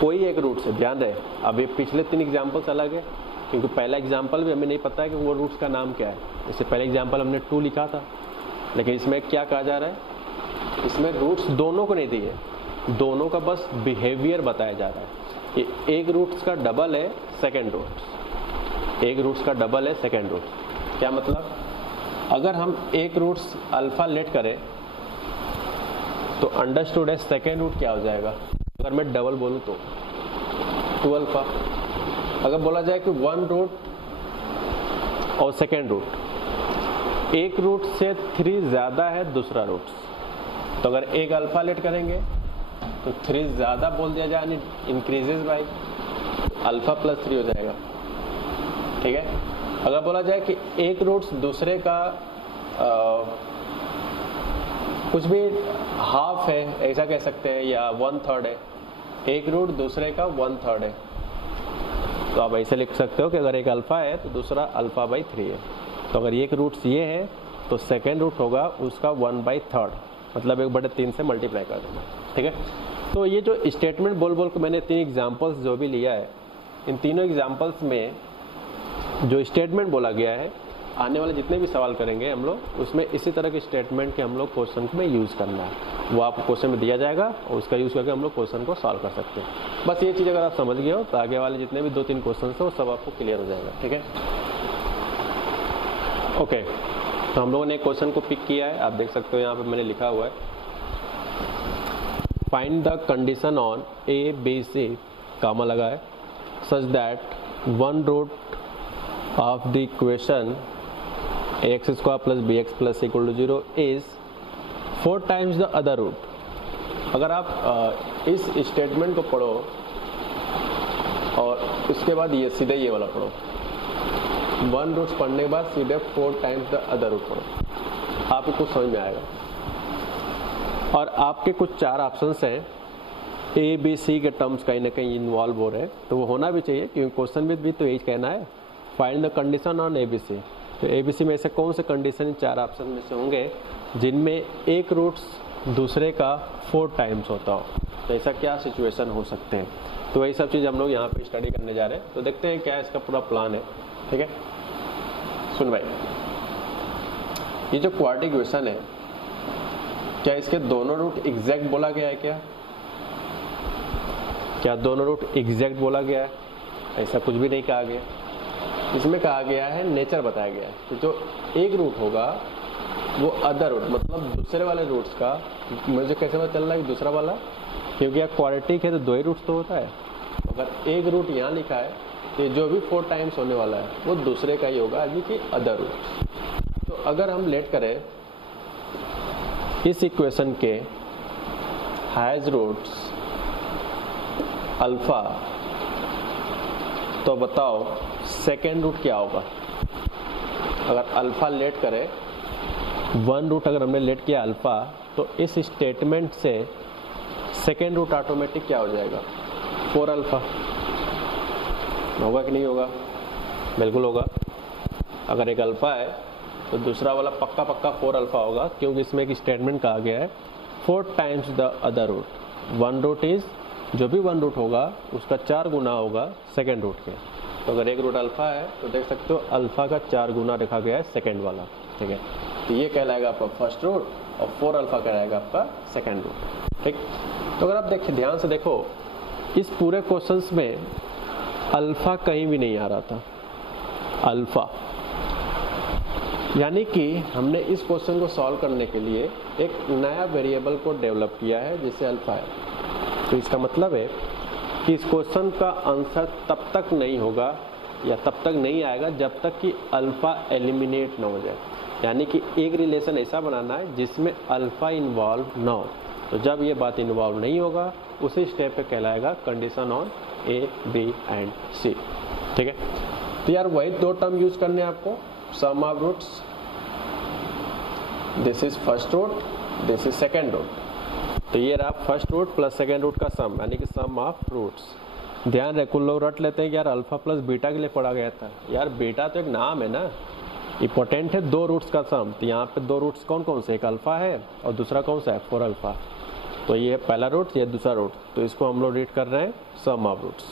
कोई एक रूट से, ध्यान रहे। अब ये पिछले 3 एग्जाम्पल्स अलग है क्योंकि पहला एग्जाम्पल भी हमें नहीं पता है कि वो रूट्स का नाम क्या है। इससे पहले एग्जाम्पल हमने 2 लिखा था, लेकिन इसमें क्या कहा जा रहा है, इसमें रूट्स दोनों को नहीं दिए, दोनों का बस बिहेवियर बताया जा रहा है। ये एक रूट्स का डबल है सेकेंड रूट्स, एक रूट्स का डबल है सेकेंड रूट्स। क्या मतलब, अगर हम एक रूट्स अल्फा लेट करें तो अंडरस्टूड है सेकेंड रूट क्या हो जाएगा। अगर मैं डबल बोलूं तो 2 अल्फा। अगर बोला जाए कि 1 रूट और सेकेंड रूट, एक रूट से 3 ज्यादा है दूसरा रूट्स, तो अगर एक अल्फा लेट करेंगे तो 3 ज्यादा बोल दिया जाए, यानी इंक्रीजेस बाई अल्फा प्लस 3 हो जाएगा, ठीक है। अगर बोला जाए कि एक रूट्स दूसरे का कुछ भी हाफ है, ऐसा कह सकते हैं, या 1/3 है, एक रूट दूसरे का 1/3 है, तो आप ऐसे लिख सकते हो कि अगर एक अल्फा है तो दूसरा अल्फा बाई 3 है। तो अगर एक रूट्स ये है तो सेकेंड रूट होगा उसका 1/3, मतलब 1/3 से मल्टीप्लाई कर देना, ठीक है। तो ये जो स्टेटमेंट बोल बोल के मैंने 3 एग्जाम्पल्स जो भी लिया है, इन तीनों एग्जाम्पल्स में जो स्टेटमेंट बोला गया है, आने वाले जितने भी सवाल करेंगे हम लोग उसमें इसी तरह के स्टेटमेंट के हम लोग क्वेश्चन में यूज़ करना है। वो आपको क्वेश्चन में दिया जाएगा और उसका यूज़ करके हम लोग क्वेश्चन को सॉल्व कर सकते हैं। बस ये चीज़ अगर आप समझ गए हो तो आगे वाले जितने भी 2-3 क्वेश्चन है वो सब आपको क्लियर हो जाएगा, ठीक है। ओके, तो हम लोगों ने एक क्वेश्चन को पिक किया है, आप देख सकते हो यहाँ पे मैंने लिखा हुआ है, find the condition on A B c comma लगा है such that one root of the equation ax square plus B x plus equal to 0 is 4 times the other root. अगर आप इस स्टेटमेंट को पढ़ो और उसके बाद ये सीधे ये वाला पढ़ो, 1 रूट्स पढ़ने के बाद सीधे 4 टाइम्स द अदर रूट पढ़ो, आपको कुछ समझ में आएगा। और आपके कुछ 4 ऑप्शंस हैं, ए बी सी के टर्म्स कहीं ना कहीं इन्वॉल्व हो रहे हैं, तो वो होना भी चाहिए क्योंकि क्वेश्चन में भी तो यही कहना है, find the condition on A B C. तो ए बी सी में से कौन से कंडीशन 4 ऑप्शन में से होंगे जिनमें एक रूट्स दूसरे का 4 टाइम्स होता हो, तो ऐसा क्या सिचुएशन हो सकते हैं। तो वही सब चीज़ हम लोग यहाँ पे स्टडी करने जा रहे हैं। तो देखते हैं क्या इसका पूरा प्लान है, ठीक है। सुन भाई, ये जो क्वाड्रेटिक इक्वेशन है, क्या इसके दोनों रूट एग्जैक्ट बोला गया है? क्या दोनों रूट एग्जैक्ट बोला गया है? ऐसा कुछ भी नहीं कहा गया। इसमें कहा गया है, नेचर बताया गया है कि जो एक रूट होगा वो अदर रूट मतलब दूसरे वाले रूट्स का, मुझे कैसे पता चल रहा है कि दूसरा वाला, क्योंकि यह क्वाड्रेटिक है तो 2 ही रूट्स तो होता है। अगर एक रूट यहाँ लिखा है तो जो भी 4 टाइम्स होने वाला है वो दूसरे का ही होगा, यानी कि अदर रूट। तो अगर हम लेट करें इस इक्वेशन के हाईएस्ट रूट्स अल्फा, तो बताओ सेकेंड रूट क्या होगा। अगर अल्फा लेट करे, 1 रूट अगर हमने लेट किया अल्फा, तो इस स्टेटमेंट से सेकेंड रूट ऑटोमेटिक क्या हो जाएगा? 4 अल्फा। होगा कि नहीं होगा? बिल्कुल होगा। अगर एक अल्फा है तो दूसरा वाला पक्का पक्का 4 अल्फा होगा, क्योंकि इसमें एक स्टेटमेंट कहा गया है 4 times the other root. 1 root is, जो भी 1 रूट होगा उसका 4 गुना होगा सेकेंड रूट के। तो अगर एक रूट अल्फा है तो देख सकते हो अल्फा का 4 गुना रखा गया है सेकेंड वाला, ठीक है। तो ये कहलाएगा आपका फर्स्ट रूट और 4 अल्फा कहलाएगा आपका सेकेंड रूट, ठीक। तो अगर आप देखिए, ध्यान से देखो, इस पूरे क्वेश्चंस में अल्फा कहीं भी नहीं आ रहा था, अल्फा। यानी कि हमने इस क्वेश्चन को सॉल्व करने के लिए एक नया वेरिएबल को डेवलप किया है जिससे अल्फा है। तो इसका मतलब है कि इस क्वेश्चन का आंसर तब तक नहीं होगा या तब तक नहीं आएगा जब तक कि अल्फा एलिमिनेट ना हो जाए। यानी कि एक रिलेशन ऐसा बनाना है जिसमें अल्फा इन्वॉल्व ना हो। तो जब ये बात इन्वॉल्व नहीं होगा उसी स्टेप पे कहलाएगा condition on A b and c, ठीक है। तो यार वही 2 टर्म यूज करने हैं आपको, sum of roots, this is first root, this is second root. तो ये रहा first root plus second root का सम, यानी कि सम ऑफ रूट्स। ध्यान रहे, कुछ लोग रट लेते हैं कि यार अल्फा प्लस बीटा के लिए पढ़ा गया था। यार बीटा तो एक नाम है ना, इंपॉर्टेंट है 2 रूट्स का सम। तो यहाँ पे 2 रूट्स कौन कौन से, एक अल्फा है और दूसरा कौन सा है, 4 अल्फा। तो ये पहला रूट, ये दूसरा रूट, तो इसको हम लोग रीड कर रहे हैं सम ऑफ रूट्स।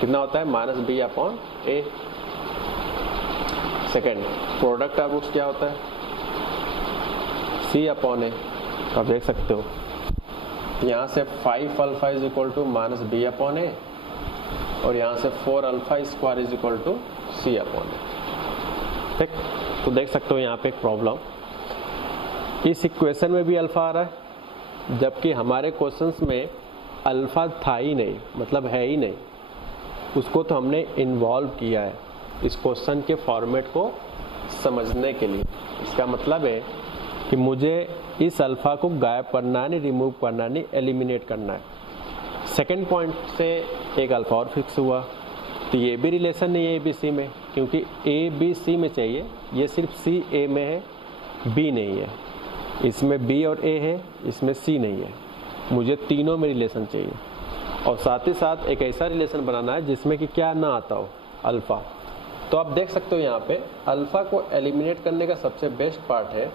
कितना होता है? -b upon a। Second product of roots क्या होता है? c upon a। तो आप देख सकते हो यहाँ से 5 alpha is equal to -b upon a और यहाँ से 4 alpha square is equal to c upon a, ठीक। तो देख सकते हो यहाँ पे एक प्रॉब्लम, इस इक्वेशन में भी अल्फा आ रहा है जबकि हमारे क्वेश्चंस में अल्फा था ही नहीं, मतलब है ही नहीं। उसको तो हमने इन्वॉल्व किया है इस क्वेश्चन के फॉर्मेट को समझने के लिए। इसका मतलब है कि मुझे इस अल्फा को गायब करना है, नहीं रिमूव करना है, नहीं एलिमिनेट करना है। सेकेंड पॉइंट से एक अल्फा और फिक्स हुआ, तो ये भी रिलेशन नहीं है ए बी सी में, क्योंकि ए बी सी में चाहिए, ये सिर्फ सी ए में है, बी नहीं है। इसमें बी और ए है, इसमें सी नहीं है। मुझे तीनों में रिलेशन चाहिए और साथ ही साथ एक ऐसा रिलेशन बनाना है जिसमें कि क्या ना आता हो, अल्फा। तो आप देख सकते हो यहाँ पे अल्फा को एलिमिनेट करने का सबसे बेस्ट पार्ट है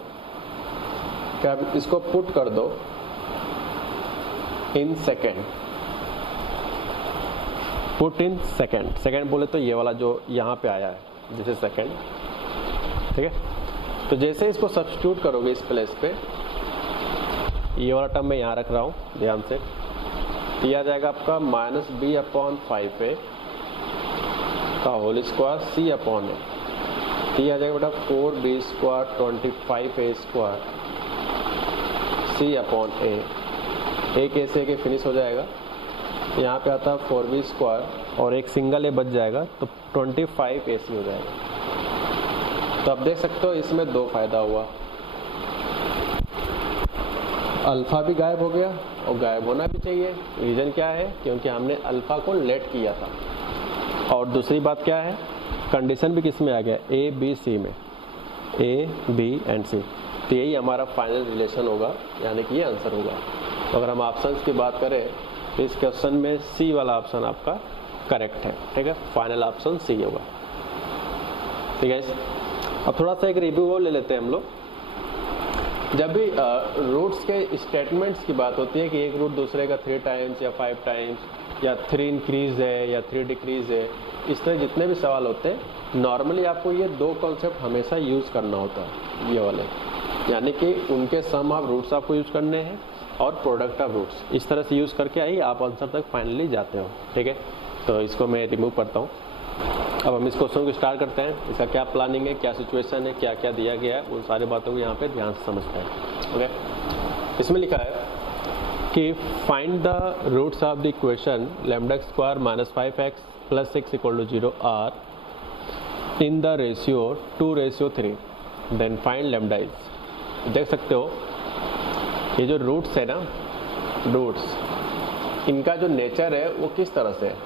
कि आप इसको पुट कर दो in second, put in second. Second बोले तो ये वाला जो यहाँ पे आया है जैसे सेकेंड, ठीक है। तो जैसे इसको सब्स्टिट्यूट करोगे इस प्लेस पे, ये वाला टर्म मैं यहाँ रख रहा हूँ ध्यान से, ये आ जाएगा आपका -b/5a का होल स्क्वायर c अपॉन ए, ये आ जाएगा बेटा 4b² 25a² c अपॉन ए, एक ए से एक फिनिश हो जाएगा। यहाँ पे आता है 4b² और एक सिंगल ए बच जाएगा तो 25ac हो जाएगा। तो आप देख सकते हो इसमें दो फायदा हुआ, अल्फा भी गायब हो गया और गायब होना भी चाहिए। रीजन क्या है? क्योंकि हमने अल्फा को लेट किया था। और दूसरी बात क्या है, कंडीशन भी किस में आ गया, ए बी सी में, ए बी एंड सी। तो यही हमारा फाइनल रिलेशन होगा, यानी कि ये आंसर होगा। तो अगर हम ऑप्शंस की बात करें तो इस क्वेश्चन में सी वाला ऑप्शन आपका करेक्ट है, ठीक है। फाइनल ऑप्शन सी होगा, ठीक है। अब थोड़ा सा एक रिव्यू और ले लेते हैं हम लोग। जब भी रूट्स के स्टेटमेंट्स की बात होती है कि एक रूट दूसरे का 3 टाइम्स या 5 टाइम्स या 3 इंक्रीज है या 3 डिक्रीज है, इस तरह जितने भी सवाल होते हैं, नॉर्मली आपको ये दो कॉन्सेप्ट हमेशा यूज़ करना होता है, ये वाले, यानी कि उनके सम ऑफ रूट्स आपको यूज़ करने हैं और प्रोडक्ट ऑफ रूट्स। इस तरह से यूज़ करके ही आप आंसर तक फाइनली जाते हो, ठीक है। तो इसको मैं रिमूव करता हूँ। अब हम इस क्वेश्चन को स्टार्ट करते हैं। इसका क्या प्लानिंग है, क्या सिचुएशन है, क्या क्या दिया गया है, उन सारी बातों को यहाँ पे ध्यान से समझते हैं, ओके। इसमें लिखा है कि find the roots of the equation λ² -5x + 6 = 0 are in the ratio 2:3, then find lambda is. देख सकते हो ये जो रूट्स है ना, रूट्स, इनका जो नेचर है वो किस तरह से है।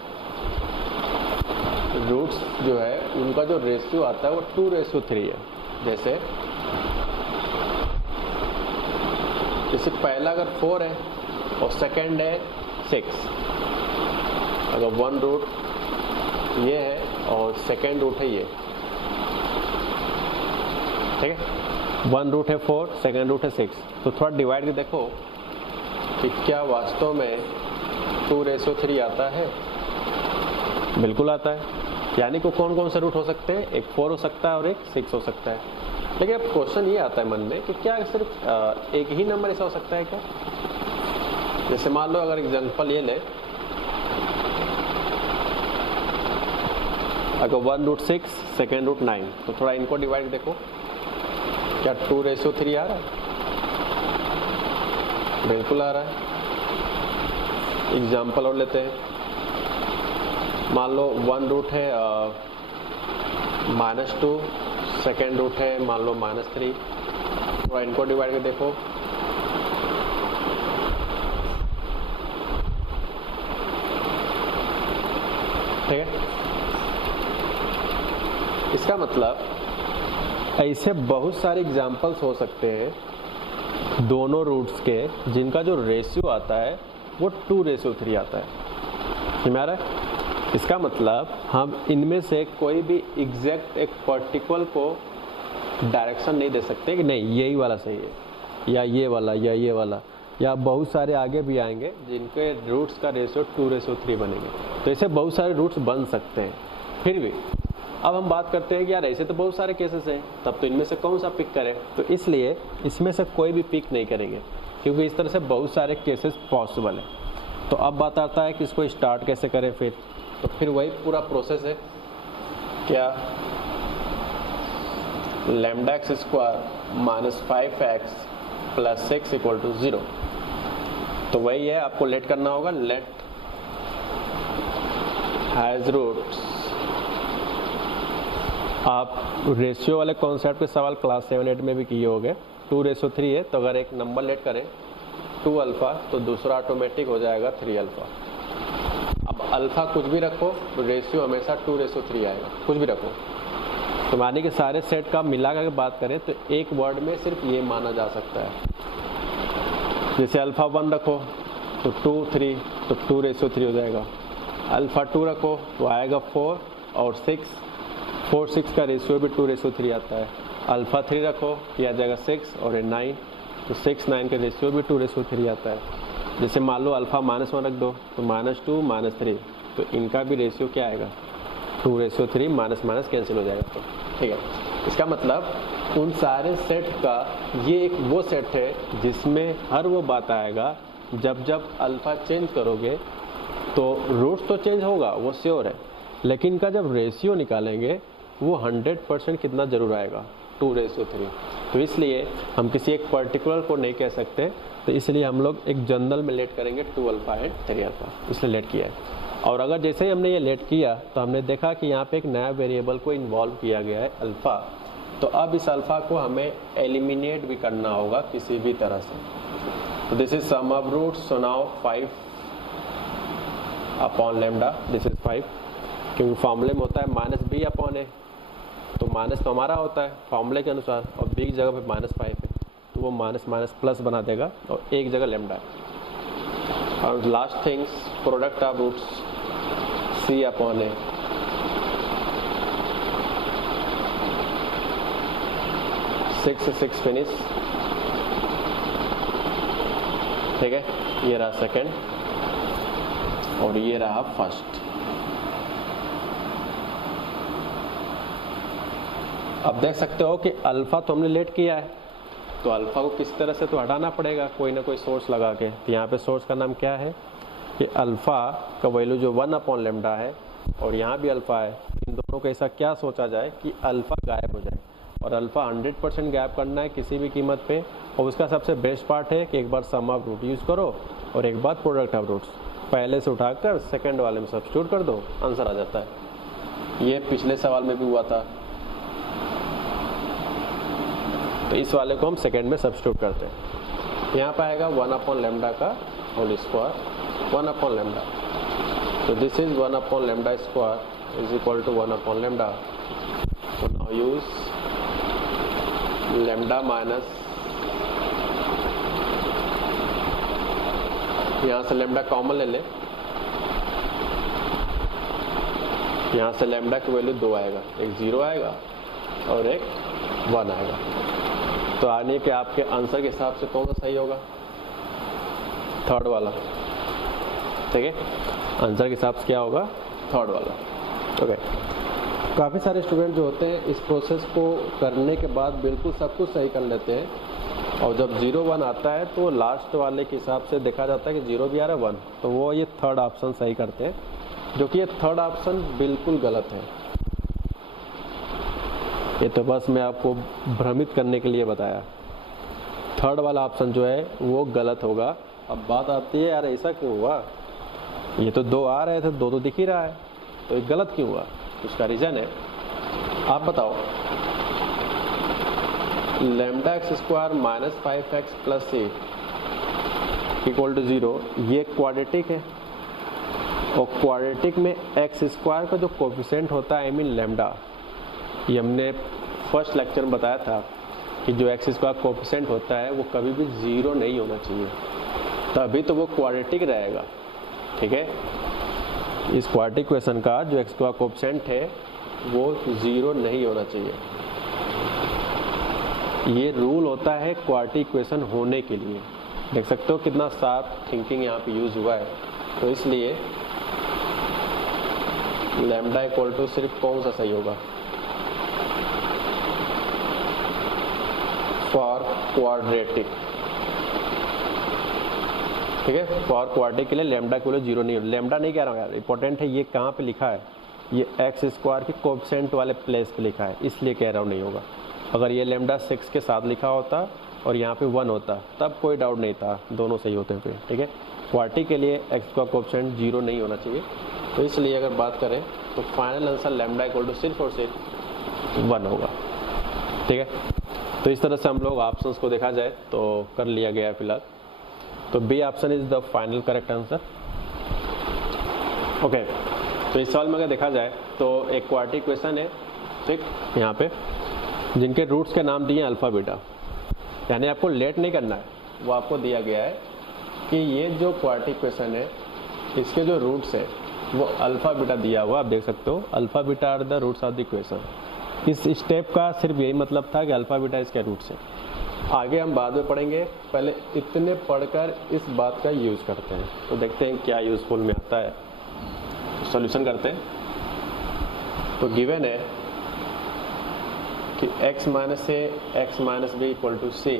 रूट्स जो है उनका जो रेशियो आता है वो 2:3 है। जैसे पहला अगर 4 है और सेकंड है 6, अगर वन रूट ये है और सेकंड रूट है ये, ठीक है। वन रूट है 4, सेकंड रूट है 6, तो थोड़ा डिवाइड करके देखो कि क्या वास्तव में 2:3 आता है। बिल्कुल आता है, यानी कि कौन कौन से रूट हो सकते हैं, एक 4 हो सकता है और एक 6 हो सकता है। लेकिन अब क्वेश्चन ये आता है मन में कि क्या सिर्फ एक ही नंबर ऐसा हो सकता है क्या। जैसे मान लो अगर एग्जांपल ये ले, अगर 1 रूट 6, सेकेंड रूट 9, तो थोड़ा इनको डिवाइड देखो, क्या 2:3 आ रहा है? बिल्कुल आ रहा है। एग्जाम्पल और लेते हैं, मान लो 1 रूट है -2, सेकेंड रूट है मान लो -3, थोड़ा इनको डिवाइड करके देखो, ठीक है। इसका मतलब ऐसे बहुत सारे एग्जाम्पल्स हो सकते हैं दोनों रूट्स के जिनका जो रेशियो आता है वो 2:3 आता है। समझ में आ रहा है? इसका मतलब हम इनमें से कोई भी एग्जैक्ट एक पर्टिकुलर को डायरेक्शन नहीं दे सकते कि नहीं यही वाला सही है या ये वाला या ये वाला, या बहुत सारे आगे भी आएंगे जिनके रूट्स का रेशियो 2:3 बनेंगे। तो ऐसे बहुत सारे रूट्स बन सकते हैं। फिर भी अब हम बात करते हैं कि यार ऐसे तो बहुत सारे केसेस हैं, तब तो इनमें से कौन सा पिक करें। तो इसलिए इसमें से कोई भी पिक नहीं करेंगे, क्योंकि इस तरह से बहुत सारे केसेस पॉसिबल है। तो अब बात आता है कि इसको स्टार्ट कैसे करें। फिर वही पूरा प्रोसेस है, क्या λx² -5x + 6 = 0। तो वही है, आपको लेट करना होगा, लेट हैज रूट्स। आप रेशियो वाले कॉन्सेप्ट के सवाल क्लास 7-8 में भी किए होंगे। 2:3 है, तो अगर एक नंबर लेट करें 2 अल्फा, तो दूसरा ऑटोमेटिक हो जाएगा 3 अल्फा। अब अल्फा कुछ भी रखो, रेशियो हमेशा 2:3 आएगा, कुछ भी रखो। तो मानिए कि सारे सेट का मिला कर बात करें तो एक वर्ड में सिर्फ ये माना जा सकता है। जैसे अल्फा 1 रखो तो 2 3, तो 2:3 हो जाएगा। अल्फा 2 रखो तो आएगा 4 और 6, 4 6 का रेशियो भी 2:3 आता है। अल्फा 3 रखो, ये आ जाएगा 6 और ये 9, तो 6 9 का रेशियो भी 2:3 आता है। जैसे मान लो अल्फा -1 रख दो तो -2 -3, तो इनका भी रेशियो क्या आएगा 2:3, माइनस माइनस कैंसिल हो जाएगा। तो ठीक है, इसका मतलब उन सारे सेट का ये एक वो सेट है जिसमें हर वो बात आएगा जब जब अल्फा चेंज करोगे तो रूट्स तो चेंज होगा, वो श्योर है, लेकिन इनका जब रेशियो निकालेंगे वो 100% कितना जरूर आएगा 2:3। तो इसलिए हम किसी एक पर्टिकुलर को नहीं कह सकते, तो इसलिए हम लोग एक जनरल में लेट करेंगे 2 अल्फा एंड 3 अल्फा, इसलिए लेट किया है। और अगर जैसे ही हमने ये लेट किया तो हमने देखा कि यहाँ पे एक नया वेरिएबल को इन्वॉल्व किया गया है अल्फा, तो अब इस अल्फा को हमें एलिमिनेट भी करना होगा किसी भी तरह से। तो this is sum of roots, so now 5 upon lambda, this is 5, क्योंकि फॉर्मूले में होता है -b/a, तो माइनस तो हमारा होता है फॉर्मूले के अनुसार, और b की जगह पे -5 है, तो वो माइनस माइनस प्लस बना देगा और एक जगह लैम्डा है। और last things, product of roots c/a, six से 6 फिनिश, ठीक है, ये रहा सेकंड और ये रहा फर्स्ट। अब देख सकते हो कि अल्फा तो हमने लेट किया है, तो अल्फा को किस तरह से तो हटाना पड़ेगा, कोई ना कोई सोर्स लगा के। तो यहाँ पे सोर्स का नाम क्या है कि अल्फा का वैल्यू जो 1/λ है और यहाँ भी अल्फा है, इन दोनों को ऐसा क्या सोचा जाए कि अल्फा गायब हो जाए, और अल्फा 100% गायब करना है किसी भी कीमत पे। और उसका सबसे बेस्ट पार्ट है कि एक बार सम ऑफ रूट यूज़ करो और एक बार प्रोडक्ट ऑफ रूट्स, पहले से उठाकर सेकंड वाले में सब्स्टिट्यूट कर दो, आंसर आ जाता है। ये पिछले सवाल में भी हुआ था, तो इस वाले को हम सेकंड में सब्स्टिट्यूट करते हैं। यहाँ पर आएगा 1/λ का होल स्क्वायर, 1/λ, तो this is 1/λ square is equal to 1/λ। तो नाउ यूज लैम्डा माइनस, यहाँ से लैम्डा कॉमन ले ले, यहाँ से लैम्डा की वैल्यू 2 आएगा, एक 0 आएगा और एक 1 आएगा। तो आने के आपके आंसर के हिसाब से कौन सा सही होगा, थर्ड वाला, ठीक है, आंसर के हिसाब से क्या होगा, थर्ड वाला। ओके, काफ़ी सारे स्टूडेंट जो होते हैं इस प्रोसेस को करने के बाद बिल्कुल सब कुछ सही कर लेते हैं, और जब 0 1 आता है तो लास्ट वाले के हिसाब से देखा जाता है कि 0 भी आ रहा है 1, तो वो ये थर्ड ऑप्शन सही करते हैं, जो कि ये थर्ड ऑप्शन बिल्कुल गलत है। ये तो बस मैं आपको भ्रमित करने के लिए बताया, थर्ड वाला ऑप्शन जो है वो गलत होगा। अब बात आती है यार ऐसा क्यों हुआ, ये तो 2 आ रहे थे, 2 तो दिख ही रहा है, तो ये गलत क्यों हुआ, उसका रीज़न है, आप बताओ। Lambda x square minus 5x plus 8 equal to 0, ये क्वाड्रेटिक है, और क्वाड्रेटिक में एक्स स्क्वायर का जो कोफिशिएंट होता है, आई मीन लैम्डा, ये हमने फर्स्ट लेक्चर में बताया था कि जो एक्स स्क्वायर कोफिशिएंट होता है वो कभी भी 0 नहीं होना चाहिए, तभी तो वो क्वाड्रेटिक रहेगा, ठीक है। इस क्वाड्रेटिक इक्वेशन का जो एक्स स्क्वायर कोफिशिएंट है वो 0 नहीं होना चाहिए। ये रूल होता है क्वाड्रेटिक इक्वेशन होने के लिए, देख सकते हो कितना शार्प थिंकिंग यहाँ पे यूज हुआ है। तो इसलिए लैम्डा इक्वल टू सिर्फ कौन सा सही होगा, फॉर क्वाड्रेटिक, ठीक है, फॉर क्वाड्रेटिक के लिए लैम्डा की वैल्यू 0 नहीं हो, लैम्डा नहीं कह रहा हूँ यार, इंपॉर्टेंट है ये कहाँ पे लिखा है, ये एक्स स्क्वायर के कोफिशिएंट वाले प्लेस पे लिखा है, इसलिए कह रहा हूँ नहीं होगा। अगर ये लैम्डा 6 के साथ लिखा होता और यहाँ पे 1 होता तब कोई डाउट नहीं था, दोनों सही होते हैं फिर, ठीक है। क्वाड्रेटिक के लिए एक्स का कोफिशिएंट 0 नहीं होना चाहिए, तो इसलिए अगर बात करें तो final answer lambda equal to सिर्फ और सिर्फ 1 होगा, ठीक है। तो इस तरह से हम लोग ऑप्शंस को देखा जाए तो कर लिया गया है फिलहाल, तो B option is the final correct answer. Okay, तो इस सवाल में अगर देखा जाए तो एक क्वाड्रेटिक इक्वेशन है, ठीक, यहाँ पे जिनके रूट्स के नाम दिए अल्फा बीटा, यानी आपको लेट नहीं करना है, वो आपको दिया गया है कि ये जो क्वाड्रेटिक इक्वेशन है इसके जो रूट्स है वो अल्फा बीटा दिया हुआ, आप देख सकते हो alpha beta are the roots of the equation. इस स्टेप का सिर्फ यही मतलब था कि अल्फा बीटा इसके रूट्स है, आगे हम बाद में पढ़ेंगे, पहले इतने पढ़कर इस बात का यूज़ करते हैं। तो देखते हैं क्या यूज़फुल में आता है, सॉल्यूशन करते हैं। तो गिवन है कि x minus a x minus b equal to c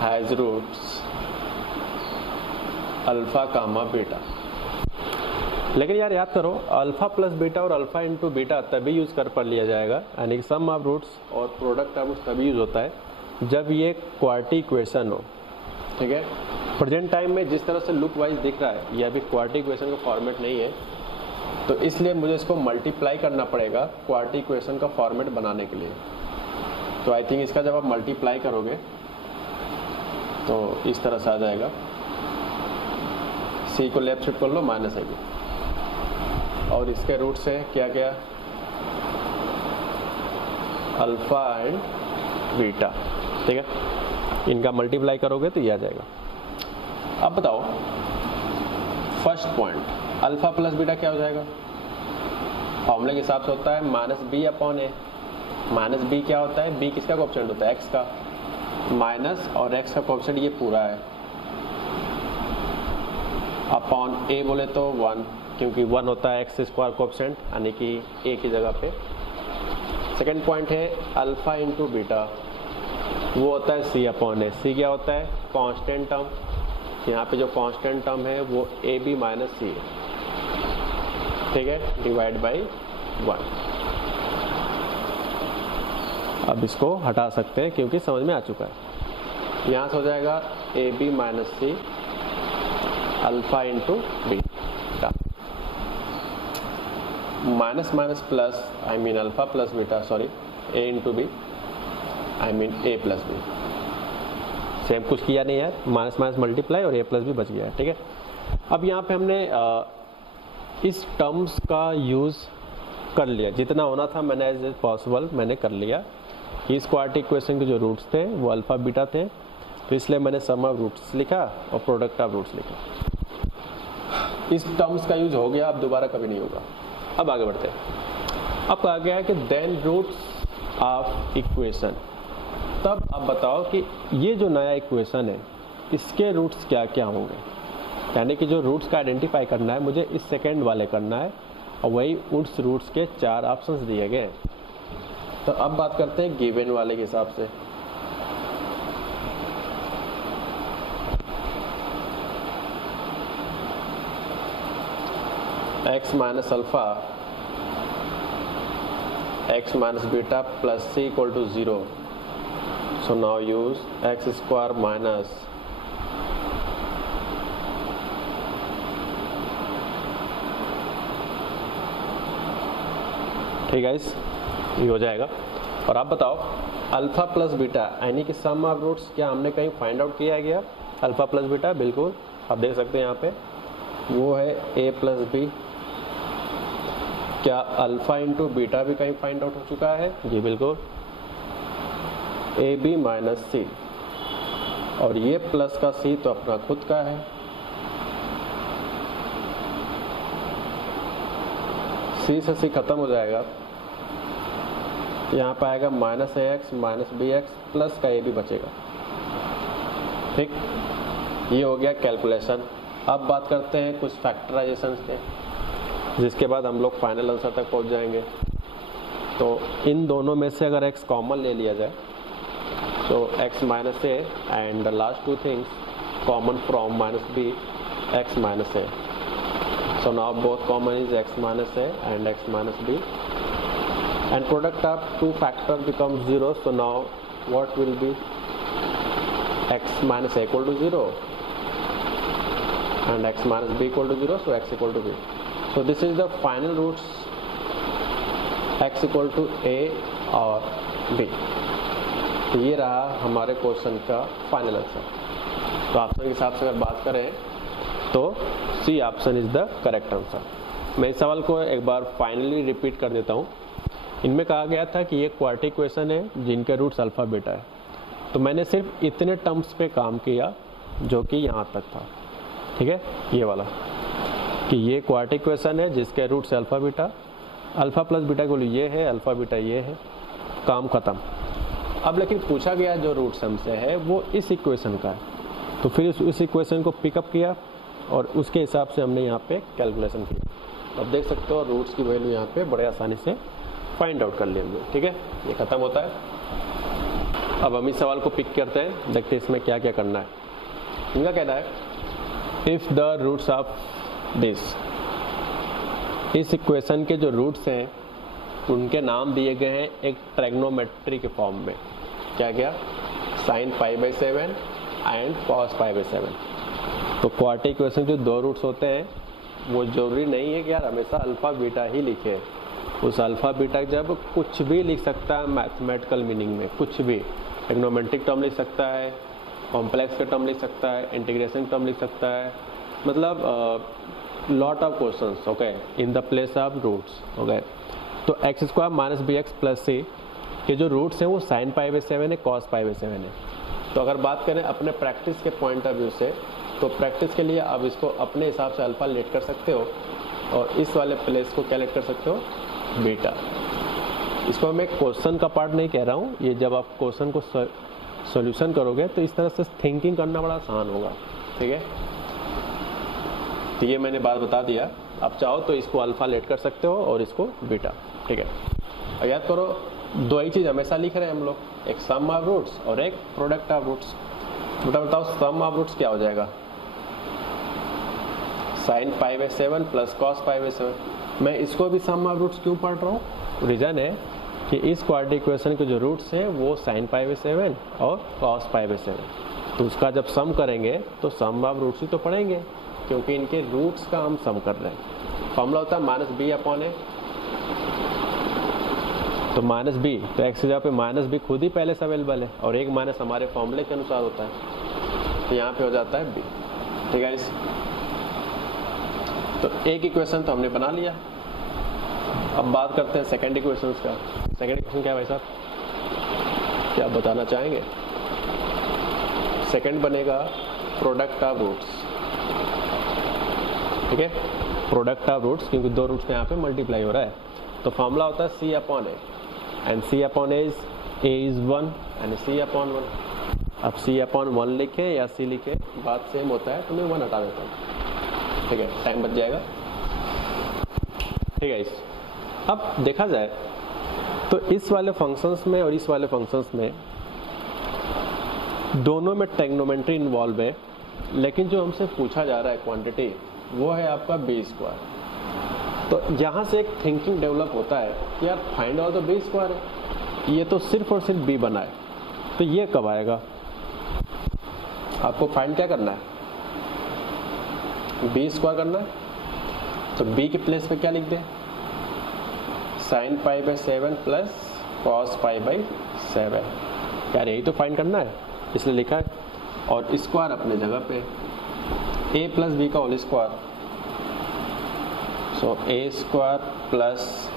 has roots alpha comma beta. लेकिन यार याद करो, अल्फ़ा प्लस बीटा और अल्फ़ा इंटू बीटा तभी यूज़ कर पर लिया जाएगा, यानी कि सम ऑफ रूट्स और प्रोडक्ट ऑफ रूट्स तभी यूज़ होता है जब ये क्वार्टी इक्वेशन हो। ठीक है, प्रेजेंट टाइम में जिस तरह से लुक वाइज दिख रहा है ये अभी क्वार्टी इक्वेशन का फॉर्मेट नहीं है, तो इसलिए मुझे इसको मल्टीप्लाई करना पड़ेगा क्वार्टी इक्वेशन का फॉर्मेट बनाने के लिए। तो आई थिंक इसका जब आप मल्टीप्लाई करोगे तो इस तरह से आ जाएगा, सी को लेफ्ट शिफ्ट कर लो माइनस है, और इसके रूट से क्या क्या अल्फ़ा एंड बीटा। ठीक है, इनका मल्टीप्लाई करोगे तो ये आ जाएगा। अब बताओ first point, alpha plus beta क्या हो जाएगा? फॉर्मूले के हिसाब से होता है minus B upon A. Minus B क्या होता है? बी किसका कोएफिशिएंट होता है? एक्स का, माइनस और एक्स का कोएफिशिएंट ये पूरा है, अपॉन ए बोले तो 1, क्योंकि 1 होता है एक्स स्क्वायर कोएफिशिएंट, यानी कि ए की जगह पे। सेकेंड पॉइंट है अल्फ़ा इंटू बीटा, वो होता है सी अपॉन ए। सी क्या होता है? कांस्टेंट टर्म, यहाँ पे जो कांस्टेंट टर्म है वो ए बी माइनस सी है। ठीक है, डिवाइड बाई 1। अब इसको हटा सकते हैं क्योंकि समझ में आ चुका है। यहाँ से हो जाएगा a b minus c alpha into beta, minus minus plus, I mean alpha plus beta, sorry a into b, I mean a plus b. Same कुछ किया नहीं है, माइनस माइनस मल्टीप्लाई और ए प्लस बी बच गया है। ठीक है, अब यहाँ पे हमने इस टर्म्स का यूज़ कर लिया, जितना होना था मैंने एज एज पॉसिबल मैंने कर लिया। इस क्वाड्रेटिक इक्वेशन के जो रूट्स थे वो अल्फ़ा बीटा थे, तो इसलिए मैंने सम ऑफ रूट्स लिखा और प्रोडक्ट ऑफ रूट्स लिखा। इस टर्म्स का यूज हो गया, अब दोबारा कभी नहीं होगा। अब आगे बढ़ते हैं। अब कहा गया है कि देन रूट्स ऑफ इक्वेशन। तब अब बताओ कि ये जो नया इक्वेशन है इसके रूट्स क्या क्या होंगे, यानी कि जो रूट्स का आइडेंटिफाई करना है मुझे इस सेकेंड वाले करना है, और वही उस रूट्स के 4 ऑप्शंस दिए गए। तो अब बात करते हैं गिवन वाले के हिसाब से। x minus alpha x minus beta plus C equal to 0। So now use x square minus ठीक है, इस ये हो जाएगा। और आप बताओ अल्फा प्लस बीटा यानी कि सम ऑफ रूट्स क्या हमने कहीं फाइंड आउट किया गया? अल्फा प्लस बीटा बिल्कुल आप देख सकते हैं यहाँ पे, वो है ए प्लस बी। क्या अल्फा इंटू बीटा भी कहीं फाइंड आउट हो चुका है? जी बिल्कुल, ए बी माइनस सी, और ये प्लस का सी तो अपना खुद का है। सी से सी खत्म हो जाएगा, यहाँ पर आएगा minus a x minus b x plus का ए भी बचेगा। ठीक, ये हो गया कैलकुलेशन। अब बात करते हैं कुछ फैक्टराइजेशन के, जिसके बाद हम लोग फाइनल आंसर तक पहुँच जाएंगे। तो इन दोनों में से अगर x कॉमन ले लिया जाए तो x minus a and the last two things common from minus b x minus a. So now both common is x minus a and x minus b, and product of two factors becomes 0. So now what will be? X minus a equal to 0 and x minus b equal to 0. So x equal to b. So this is the final roots, x equal to a और b। तो ये रहा हमारे question का final answer. तो option के हिसाब से अगर बात करें तो C option is the correct answer. मैं इस सवाल को एक बार फाइनली रिपीट कर देता हूँ। इनमें कहा गया था कि ये क्वाड्रेटिक इक्वेशन है जिनके रूट्स अल्फा बीटा है, तो मैंने सिर्फ इतने टर्म्स पे काम किया जो कि यहाँ तक था। ठीक है, ये वाला कि ये क्वाड्रेटिक इक्वेशन है जिसके roots alpha beta, alpha plus beta को ये है, अल्फा बीटा ये है, काम खत्म। अब लेकिन पूछा गया जो रूट्स हमसे है वो इस इक्वेशन का है, तो फिर उस इक्वेशन को पिकअप किया और उसके हिसाब से हमने यहाँ पे कैलकुलेशन किया। अब देख सकते हो रूट्स की वैल्यू यहाँ पे बड़े आसानी से फाइंड आउट कर लेंगे। ठीक है, ये खत्म होता है। अब हम इस सवाल को पिक करते हैं, देखते हैं इसमें क्या क्या करना है। इनका कहना है if the roots of this, इस इक्वेशन के जो रूट्स हैं उनके नाम दिए गए हैं एक ट्रायगोनोमेट्री के फॉर्म में। क्या क्या? sin π/7 and cos π/7। तो क्वाड्रेटिक इक्वेशन जो दो रूट्स होते हैं वो जरूरी नहीं है कि यार हमेशा अल्फा बीटा ही लिखे। उस अल्फा बीटा जब कुछ भी लिख सकता है मैथमेटिकल मीनिंग में, कुछ भी ट्रायगोनोमेट्रिक टर्म लिख सकता है, कॉम्प्लेक्स का टर्म लिख सकता है, इंटीग्रेशन टर्म लिख सकता है, मतलब lot of questions okay in the place of roots. Okay, तो x square minus b x plus c के जो रूट्स हैं वो sin π/7 है, cos π/7 है। तो अगर बात करें अपने प्रैक्टिस के पॉइंट ऑफ व्यू से, तो प्रैक्टिस के लिए आप इसको अपने हिसाब से अल्फा लेट कर सकते हो और इस वाले प्लेस को क्या लेट कर सकते हो? बीटा। इसको मैं क्वेश्चन का पार्ट नहीं कह रहा हूँ, ये जब आप क्वेश्चन को सॉल्यूशन करोगे तो इस तरह से थिंकिंग करना बड़ा आसान होगा। ठीक है, तो ये मैंने बात बता दिया। आप चाहो तो इसको अल्फा लेट कर सकते हो और इसको बीटा। ठीक है, और याद करो दो ही चीज हमेशा लिख रहे हैं हम लोग, एक सम ऑफ रूट्स और एक प्रोडक्ट ऑफ रूट्स। बेटा बताओ सम ऑफ रूट्स क्या हो जाएगा? sin π/7 plus cos π/7। मैं इसको भी सम ऑफ रूट्स क्यों पढ़ रहा हूँ? रीजन है कि इस क्वाड्रेटिक इक्वेशन के जो रूट्स हैं वो sin π/7 और cos π/7, तो उसका जब सम करेंगे तो सम ऑफ रूट्स ही तो पढ़ेंगे, क्योंकि इनके रूट्स का हम सम कर रहे हैं। फॉर्मूला होता है माइनस बी अपॉन ए, तो माइनस बी, तो एक्स की जगह पे माइनस बी खुद ही पहले से अवेलेबल है और एक माइनस हमारे फॉर्मूले के अनुसार होता है, तो यहाँ पे हो जाता है बी। ठीक है, तो एक इक्वेशन तो हमने बना लिया। अब बात करते हैं सेकंड इक्वेशन का। सेकंड इक्वेशन क्या है भाई साहब, क्या बताना चाहेंगे? सेकंड बनेगा प्रोडक्ट ऑफ रूट्स। ठीक है, प्रोडक्ट ऑफ रूट्स, क्योंकि दो रूट्स यहाँ पे मल्टीप्लाई हो रहा है, तो फॉर्मूला होता है c upon a, and c upon a is 1 and c upon 1। अब सी अपॉन 1 लिखे या सी लिखे बात सेम होता है, तो मैं 1 हटा देता हूँ। ठीक है, टाइम बच जाएगा। ठीक है, अब देखा जाए तो इस वाले फंक्शंस में और इस वाले फंक्शंस में दोनों में ट्रायगोनोमेट्री इन्वॉल्व है, लेकिन जो हमसे पूछा जा रहा है क्वांटिटी वो है आपका बी स्क्वायर। तो यहाँ से एक थिंकिंग डेवलप होता है कि यार find out the b square है, ये तो सिर्फ और सिर्फ बी बना है, तो ये कब आएगा? आपको फाइंड क्या करना है? बी स्क्वायर करना है, तो बी के प्लेस पे क्या लिख दें? sin π/7 plus cos π/7। यार यही तो फाइंड करना है, इसलिए लिखा है, और स्क्वायर अपने जगह पे a प्लस बी का whole square, so a square plus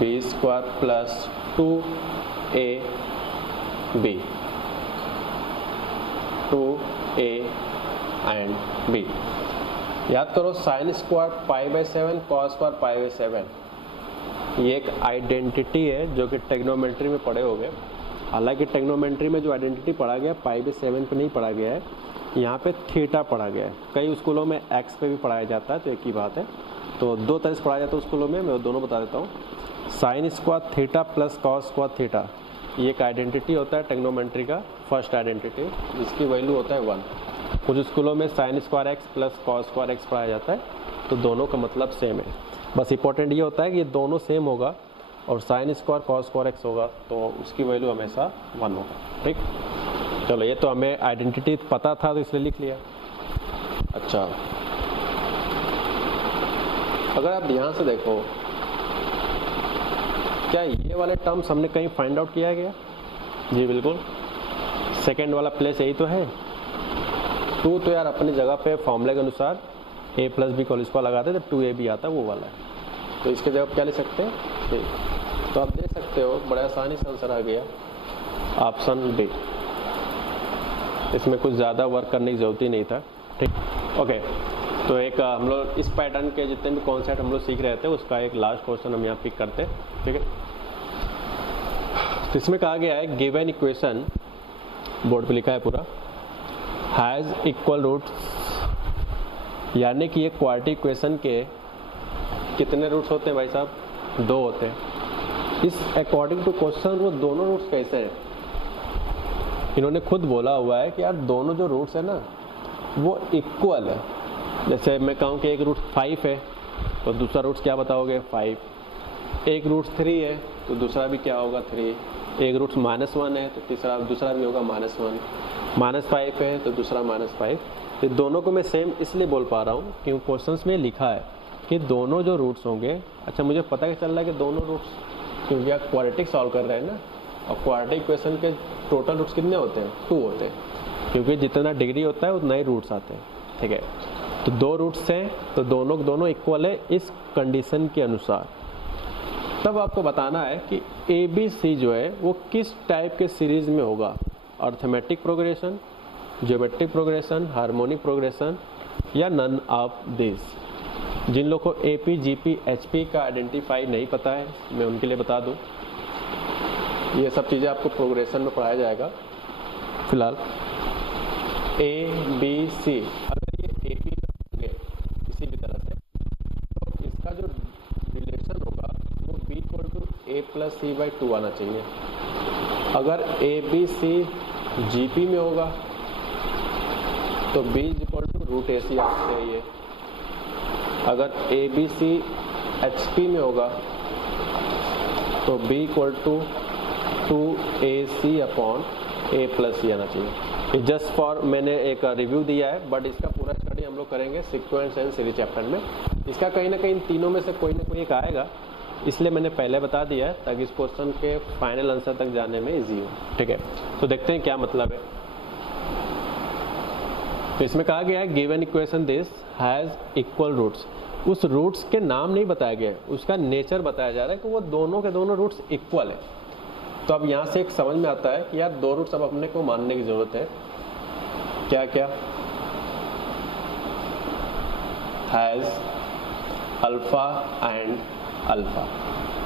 B square plus 2ab 2a and b। याद करो साइन स्क्वायर π/7 cos स्क्वायर π/7 ये एक आइडेंटिटी है जो कि ट्रायगोनोमेट्री में पढ़े होंगे। हालांकि ट्रायगोनोमेट्री में जो आइडेंटिटी पढ़ा गया π/7 पे नहीं पढ़ा गया है, यहाँ पे थीटा पढ़ा गया है। कई स्कूलों में एक्स पे भी पढ़ाया जाता है, तो एक ही बात है। तो दो तरह से पढ़ाया जाता है स्कूलों में, मैं दोनों बता देता हूँ। Sine square theta plus cos square theta, ये एक आइडेंटिटी होता है ट्रायगोनोमेट्री का, फर्स्ट आइडेंटिटी, जिसकी वैल्यू होता है 1। कुछ स्कूलों में sine square x plus cos square x पढ़ाया जाता है, तो दोनों का मतलब सेम है। बस इंपॉर्टेंट ये होता है कि ये दोनों सेम होगा और sine square cos square x होगा, तो उसकी वैल्यू हमेशा 1 होगा। ठीक, चलो ये तो हमें आइडेंटिटी पता था तो इसलिए लिख लिया। अच्छा, अगर आप ध्यान से देखो, क्या ये वाले टर्म्स हमने कहीं फाइंड आउट किया गया? जी बिल्कुल, सेकेंड वाला प्लेस यही तो है। 2 तो यार अपनी जगह पे फॉर्मूले के अनुसार a प्लस बी का स्क्वायर लगाते तो 2ab आता है, वो वाला है। तो इसके जगह क्या ले सकते हैं? ठीक, तो आप देख सकते हो बड़े आसानी से आंसर आ गया, ऑप्शन डी। इसमें कुछ ज़्यादा वर्क करने की जरूरत ही नहीं था। ठीक, ओके, तो एक हम लोग इस पैटर्न के जितने भी कॉन्सेप्ट हम लोग सीख रहे थे उसका एक लास्ट क्वेश्चन हम यहाँ पिक करते हैं। ठीक है, तो इसमें कहा गया है गिवन इक्वेशन, बोर्ड पे लिखा है पूरा, हैज़ इक्वल रूट्स, यानी कि ये क्वाड्रेटिक इक्वेशन के कितने रूट्स होते हैं भाई साहब? 2 होते हैं। इस अकॉर्डिंग टू क्वेश्चन वो दोनों रूट्स कैसे हैं? इन्होंने खुद बोला हुआ है कि यार दोनों जो रूट्स है ना वो इक्वल है। जैसे मैं कहूँ कि एक रूट 5 है तो दूसरा रूट्स क्या बताओगे? 5। एक रूट 3 है तो दूसरा भी क्या होगा? 3। एक रूट -1 है तो दूसरा भी होगा -1। -5 है तो दूसरा -5। तो दोनों को मैं सेम इसलिए बोल पा रहा हूँ क्योंकि क्वेश्चंस में लिखा है कि दोनों जो रूट्स होंगे, अच्छा मुझे पता चल रहा है कि दोनों रूट्स, क्योंकि आप क्वाड्रेटिक सॉल्व कर रहे हैं ना, और क्वाड्रेटिक इक्वेशन के टोटल रूट्स कितने होते हैं? 2 होते हैं, क्योंकि जितना डिग्री होता है उतना ही रूट्स आते हैं। ठीक है, तो 2 रूट्स हैं तो दोनों इक्वल है इस कंडीशन के अनुसार। तब आपको बताना है कि ABC जो है वो किस टाइप के सीरीज में होगा, arithmetic progression, geometric progression, harmonic progression, या नन ऑफ दिस। जिन लोग को AP, GP, HP का आइडेंटिफाई नहीं पता है मैं उनके लिए बता दूं, ये सब चीज़ें आपको प्रोग्रेशन में पढ़ाया जाएगा। फिलहाल ABC अगर ये AP होंगे किसी भी तरह से तो इसका जो रिलेशन होगा वो B = A + C/2 आना चाहिए। अगर ABC GP में होगा तो B = √AC आना चाहिए। अगर ABC HP में होगा तो B = 2AC/A + C आना चाहिए। जस्ट फॉर मैंने एक रिव्यू दिया है, बट इसका पूरा स्टडी हम लोग करेंगे सीक्वेंस एंड सीरीज चैप्टर में। इसका कहीं ना कहीं इन तीनों में से कोई ना कोई एक आएगा, इसलिए मैंने पहले बता दिया है ताकि इस क्वेश्चन के फाइनल आंसर तक जाने में इजी हो। ठीक है, तो देखते हैं क्या मतलब है। तो इसमें कहा गया है given equation this has equal roots. उस रूट्स के नाम नहीं बताया गया है, उसका नेचर बताया जा रहा है कि वो दोनों के दोनों रूट्स इक्वल है। तो अब यहाँ से एक समझ में आता है कि यार 2 रूट्स अब अपने को मानने की जरूरत है। क्या क्या? Has alpha and alpha.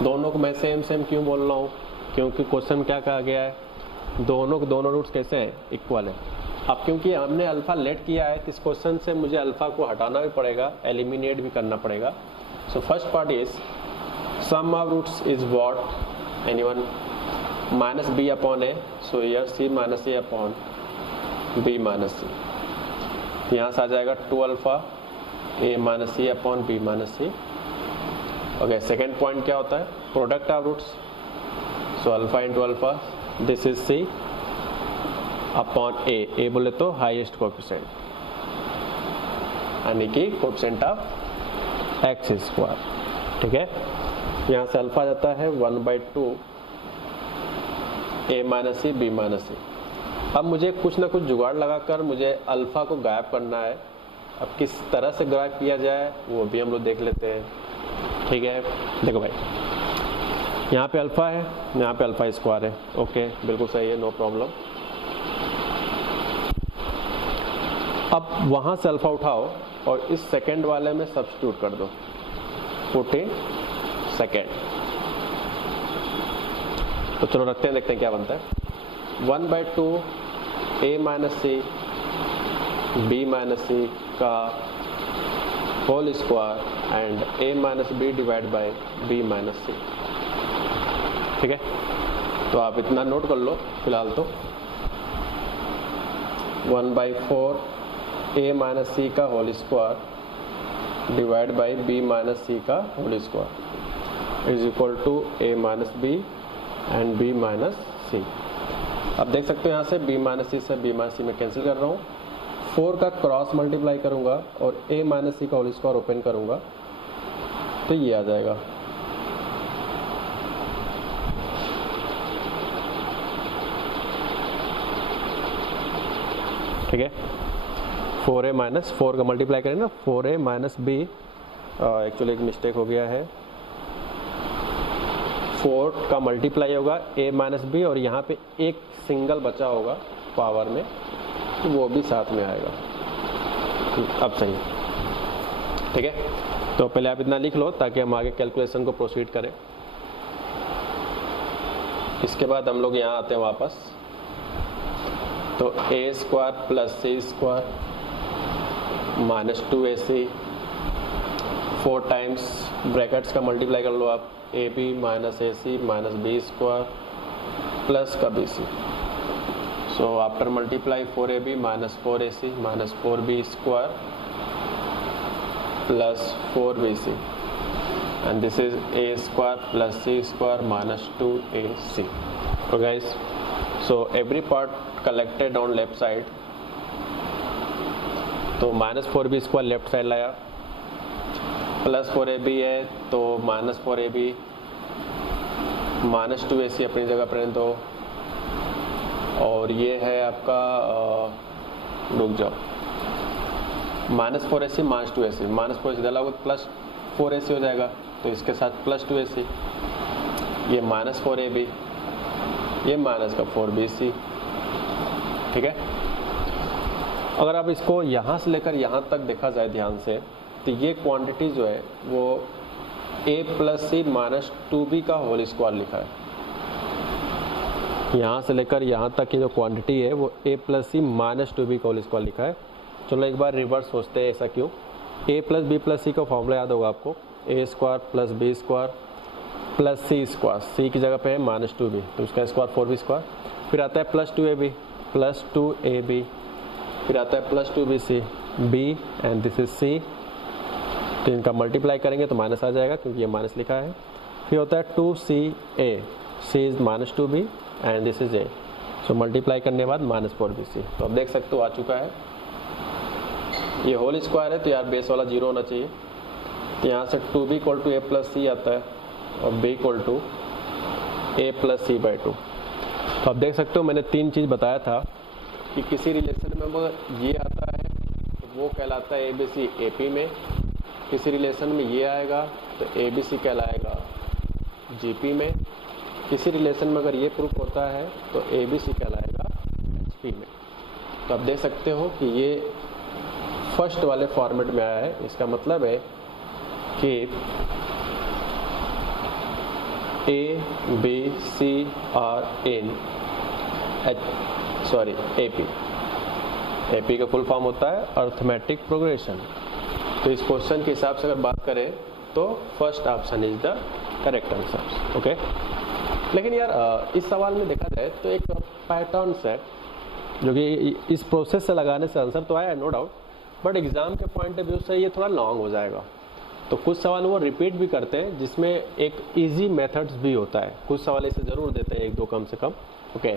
दोनों को मैं सेम क्यों बोल रहा हूँ? क्योंकि क्वेश्चन में क्या कहा गया है? दोनों रूट्स कैसे हैं? इक्वल है। अब क्योंकि हमने अल्फा लेट किया है तो इस क्वेश्चन से मुझे अल्फा को हटाना भी पड़ेगा, एलिमिनेट भी करना पड़ेगा। So first part is sum of roots is what? Anyone? -B/A। So here C - A/B - C। यहाँ से आ जाएगा 2α A - C/B - C। Okay, second point क्या होता है? Product of roots. So alpha into alpha, this is C upon A बोले तो highest coefficient, यानी कि कोएफिशिएंट ऑफ x²। ठीक है, यहाँ से अल्फा जाता है 1/2 A - C B - C। अब मुझे कुछ ना कुछ जुगाड़ लगाकर मुझे अल्फा को गायब करना है। अब किस तरह से गायब किया जाए वो भी हम लोग देख लेते हैं। ठीक है, देखो भाई, यहाँ पे अल्फा है, यहाँ पे α² है। ओके, बिल्कुल सही है, नो प्रॉब्लम। अब वहां से अल्फा उठाओ और इस सेकंड वाले में सब्स्टिट्यूट कर दो, 14 सेकेंड। तो चलो रखते हैं, देखते हैं क्या बनता है। 1/2 A - C B - C का whole square and A - B divide by B - C। ठीक है, तो आप इतना नोट कर लो फिलहाल। तो 1/4 A - C का whole square divide by B - C का whole square is equal to A - B and B - C। अब देख सकते हो यहाँ से B - C से B - C में कैंसिल कर रहा हूँ। 4 का क्रॉस मल्टीप्लाई करूंगा और A - C का होल स्क्वायर ओपन करूंगा तो ये आ जाएगा। ठीक है, 4A - 4 का मल्टीप्लाई करें ना, 4A - B, एक्चुअली एक मिस्टेक हो गया है। 4 का मल्टीप्लाई होगा A - B और यहाँ पे एक सिंगल बचा होगा पावर में, तो वो भी साथ में आएगा। अब सही, ठीक है। तो पहले आप इतना लिख लो ताकि हम आगे कैलकुलेशन को प्रोसीड करें। इसके बाद हम लोग यहाँ आते हैं वापस, तो a square plus C square minus 2ac 4 times brackets का मल्टीप्लाई कर लो आप, a b minus a c minus B square plus का b c. So after multiply 4ab minus 4ac minus 4b square plus 4bc and this is a square plus c square minus 2ac. So guys, so every part collected on left side, तो minus 4b square left side लाया, plus 4ab है तो minus 4ab minus 2ac अपनी जगह पर दो, और ये है आपका रुक जाओ minus 4ac minus 2ac, minus 4ac डाला प्लस 4ac हो जाएगा, तो इसके साथ प्लस 2ac, ये माइनस 4ab, ये माइनस का 4bc। ठीक है, अगर आप इसको यहाँ से लेकर यहाँ तक देखा जाए ध्यान से, तो ये क्वांटिटी जो है वो a plus C minus 2b का होल स्क्वायर लिखा है। यहाँ से लेकर यहाँ तक की जो क्वांटिटी है वो a plus C minus 2b का होल स्क्वायर लिखा है। चलो एक बार रिवर्स सोचते हैं, ऐसा क्यों? a plus B plus C का फॉर्मूला याद होगा आपको, a square plus B square plus C square, C की जगह पे है माइनस 2b तो उसका स्क्वायर 4b स्क्वायर, फिर आता है प्लस 2ab प्लस 2ab, फिर आता है plus 2bc b and this is c, तो इनका मल्टीप्लाई करेंगे तो माइनस आ जाएगा क्योंकि ये माइनस लिखा है। फिर होता है 2ca, c is minus 2b and this is a, so multiply करने के बाद माइनस 4bc। तो अब देख सकते हो आ चुका है, ये होल स्क्वायर है तो यार बेस वाला 0 होना चाहिए, तो यहाँ से 2b equal to a plus c आता है और b equal to a plus c by 2। तो आप देख सकते हो मैंने 3 चीज़ बताया था कि किसी रिलेशन में अगर ये आता है तो वो कहलाता है ABC AP में, किसी रिलेशन में ये आएगा तो ABC कहलाएगा GP में, किसी रिलेशन में अगर ये प्रूफ होता है तो ABC कहलाएगा HP में। तो आप देख सकते हो कि ये फर्स्ट वाले फॉर्मेट में आया है, इसका मतलब है कि A, B, C are in AP। AP का फुल फॉर्म होता है अर्थमेटिक प्रोग्रेशन। तो इस क्वेश्चन के हिसाब से अगर बात करें तो first option is the correct answer. Okay, लेकिन यार इस सवाल में देखा जाए तो एक पैटर्न है जो कि इस प्रोसेस से लगाने से आंसर तो आया नो डाउट, बट एग्जाम के पॉइंट ऑफ व्यू से ये थोड़ा लॉन्ग हो जाएगा। तो कुछ सवाल वो रिपीट भी करते हैं जिसमें एक इजी मेथड्स भी होता है, कुछ सवाल इसे ज़रूर देते हैं 1-2 कम से कम। ओके,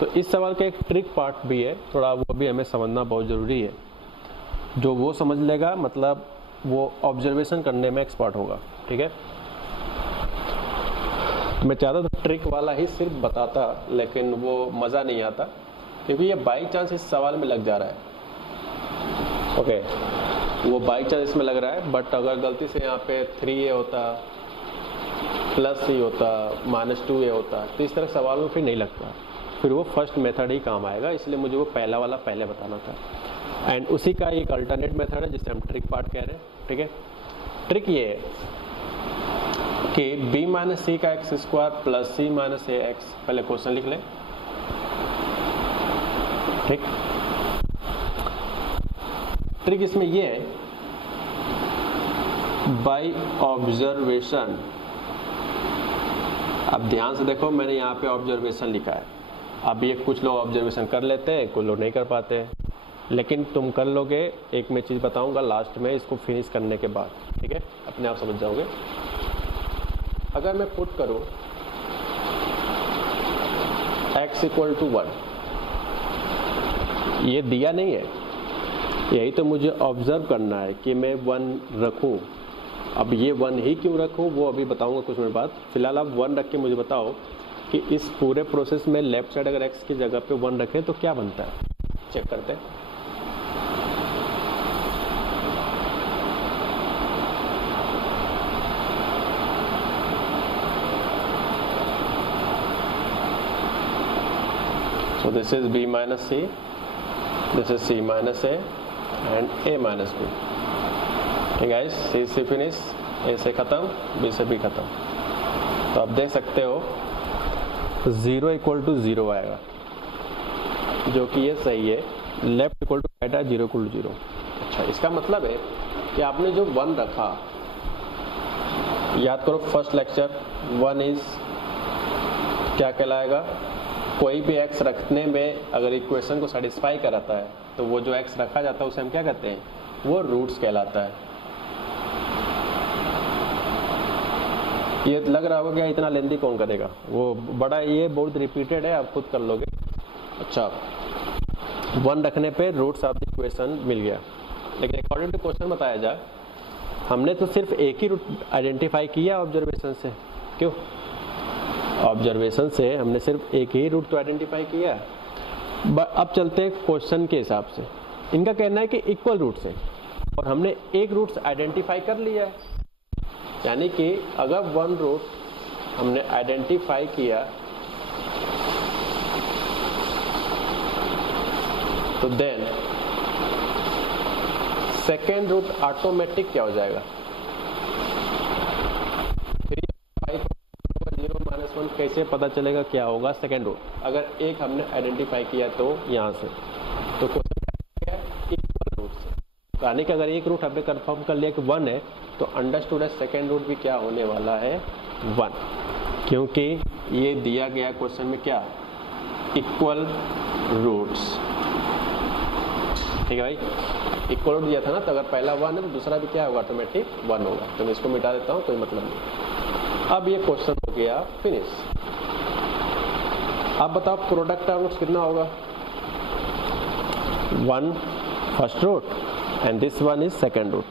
तो इस सवाल का एक ट्रिक पार्ट भी है, थोड़ा वो भी हमें समझना बहुत ज़रूरी है। जो वो समझ लेगा मतलब वो ऑब्जर्वेशन करने में एक्सपर्ट होगा। ठीक है, तो मैं चाहता था ट्रिक वाला ही सिर्फ बताता, लेकिन वो मज़ा नहीं आता क्योंकि ये बाई चांस इस सवाल में लग जा रहा है। ओके, वो बाई चांस इसमें लग रहा है, बट अगर गलती से यहाँ पे 3a होता प्लस c होता माइनस 2a होता तो इस तरह सवाल में फिर नहीं लगता, फिर वो फर्स्ट मेथड ही काम आएगा, इसलिए मुझे वो पहला वाला पहले बताना था। एंड उसी का एक अल्टरनेट मेथड है जिसे हम ट्रिक पार्ट कह रहे हैं। ठीक है, ट्रिक ये है कि b माइनस सी का x square plus C minus a x, पहले क्वेश्चन लिख लें। ठीक, ट्रिक इसमें ये है बाय ऑब्जर्वेशन। अब ध्यान से देखो, मैंने यहाँ पे ऑब्जर्वेशन लिखा है। अब ये कुछ लोग ऑब्जर्वेशन कर लेते हैं, कुछ लोग नहीं कर पाते हैं, लेकिन तुम कर लोगे। एक मैं चीज़ बताऊंगा लास्ट में इसको फिनिश करने के बाद, ठीक है, अपने आप समझ जाओगे। अगर मैं पुट करूं x इक्वल टू 1, ये दिया नहीं है, यही तो मुझे ऑब्जर्व करना है कि मैं 1 रखूं। अब ये 1 ही क्यों रखूं वो अभी बताऊंगा कुछ मिनट बाद। फिलहाल आप 1 रख के मुझे बताओ कि इस पूरे प्रोसेस में लेफ्ट साइड अगर x की जगह पे 1 रखें तो क्या बनता है, चेक करते हैं। So this is b minus c, this is c minus a and a minus b. ठीक है, c से फिनिश, a से खत्म, b से b खत्म। तो आप देख सकते हो 0 इक्वल टू 0 आएगा, जो कि ये सही है। लेफ्ट इक्वल टू राइट है, 0 इक्वल टू 0। अच्छा, इसका मतलब है कि आपने जो 1 रखा, याद करो फर्स्ट लेक्चर, 1 इज क्या कहलाएगा, कोई भी x रखने में अगर इक्वेशन को सेटिस्फाई कराता है तो वो जो x रखा जाता है उसे हम क्या कहते हैं, वो रूट्स कहलाता है। ये लग रहा होगा क्या इतना लेंदी कौन करेगा, वो बड़ा ये बहुत रिपीटेड है, आप खुद कर लोगे। अच्छा, 1 रखने पे रूट्स ऑफ द इक्वेशन मिल गया, लेकिन अकॉर्डिंग टू क्वेश्चन बताया जाए, हमने तो सिर्फ एक ही रूट आइडेंटिफाई किया ऑब्जर्वेशन से। क्यों? ऑब्जर्वेशन से हमने सिर्फ एक ही रूट तो आइडेंटिफाई किया। अब चलते हैं क्वेश्चन के हिसाब से। इनका कहना है कि इक्वल रूट से, और हमने एक रूट आइडेंटिफाई कर लिया है, यानी कि अगर 1 रूट हमने आइडेंटिफाई किया तो देन सेकेंड रूट ऑटोमेटिक क्या हो जाएगा, 0 - 1 कैसे पता चलेगा क्या होगा सेकेंड रूट, अगर एक हमने आइडेंटिफाई किया तो यहाँ से, तो क्वेश्चन क्या है, इक्वल रूट से, यानी कि अगर एक रूट हमने कंफर्म कर लिया कि 1 है तो अंडरस्टूड है सेकेंड रूट भी क्या होने वाला है, 1, क्योंकि ये दिया गया क्वेश्चन में क्या, इक्वल रूट्स। ठीक है भाई, इक्वल रूट दिया था ना, तो अगर पहला 1 है तो दूसरा भी क्या होगा, ऑटोमेटिक 1 होगा। तो मैं इसको मिटा देता हूँ, कोई मतलब नहीं। अब ये क्वेश्चन हो गया फिनिश। अब बताओ प्रोडक्ट ऑफ रूट्स कितना होगा, 1 first root and this 1 is second root.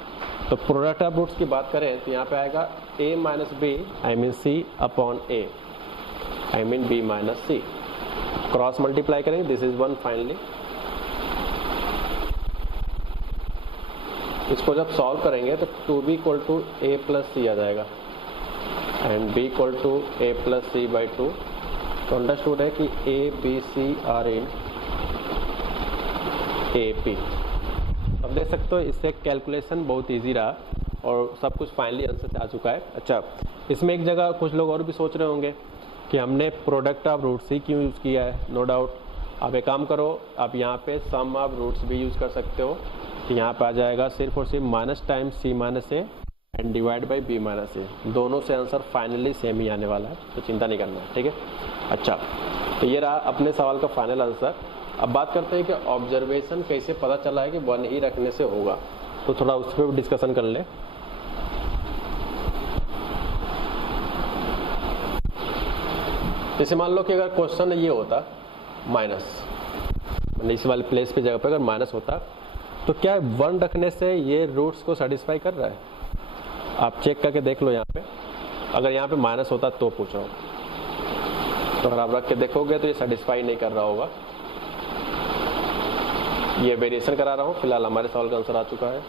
तो प्रोडक्ट ऑफ रूट्स की बात करें तो यहाँ पे आएगा a minus b I mean c upon a I mean b minus c। Cross multiply करेंगे, दिस इज 1 फाइनली। इसको जब सॉल्व करेंगे तो 2b equal to a plus c आ जाएगा and b equal to a plus c by 2। तो understood है कि a b c are in AP। अब देख सकते हो इससे कैलकुलेशन बहुत इजी रहा और सब कुछ फाइनली आंसर से आ चुका है। अच्छा, इसमें एक जगह कुछ लोग और भी सोच रहे होंगे कि हमने प्रोडक्ट ऑफ रूट्स ही क्यों यूज़ किया है। नो डाउट, आप एक काम करो, आप यहाँ पे सम ऑफ रूट्स भी यूज़ कर सकते हो। तो यहाँ पे आ जाएगा सिर्फ और सिर्फ minus time c minus a and divide by b minus a. दोनों से आंसर फाइनली सेम ही आने वाला है, तो चिंता नहीं करना है। ठीक है, अच्छा, तो ये रहा अपने सवाल का फाइनल आंसर। अब बात करते हैं कि ऑब्जर्वेशन कैसे पता चला है कि 1 ही रखने से होगा, तो थोड़ा उस पर भी डिस्कशन कर ले। जैसे मान लो कि अगर क्वेश्चन ये होता माइनस, इस वाले प्लेस पे जगह पे अगर माइनस होता तो क्या 1 रखने से ये रूट्स को सेटिस्फाई कर रहा है? आप चेक करके देख लो यहाँ पे, अगर यहाँ पे माइनस होता तो पूछ रहा हूँ, तो अगर आप रख के देखोगे तो ये सेटिस्फाई नहीं कर रहा होगा। ये वेरिएशन करा रहा हूँ, फिलहाल हमारे सवाल का आंसर आ चुका है।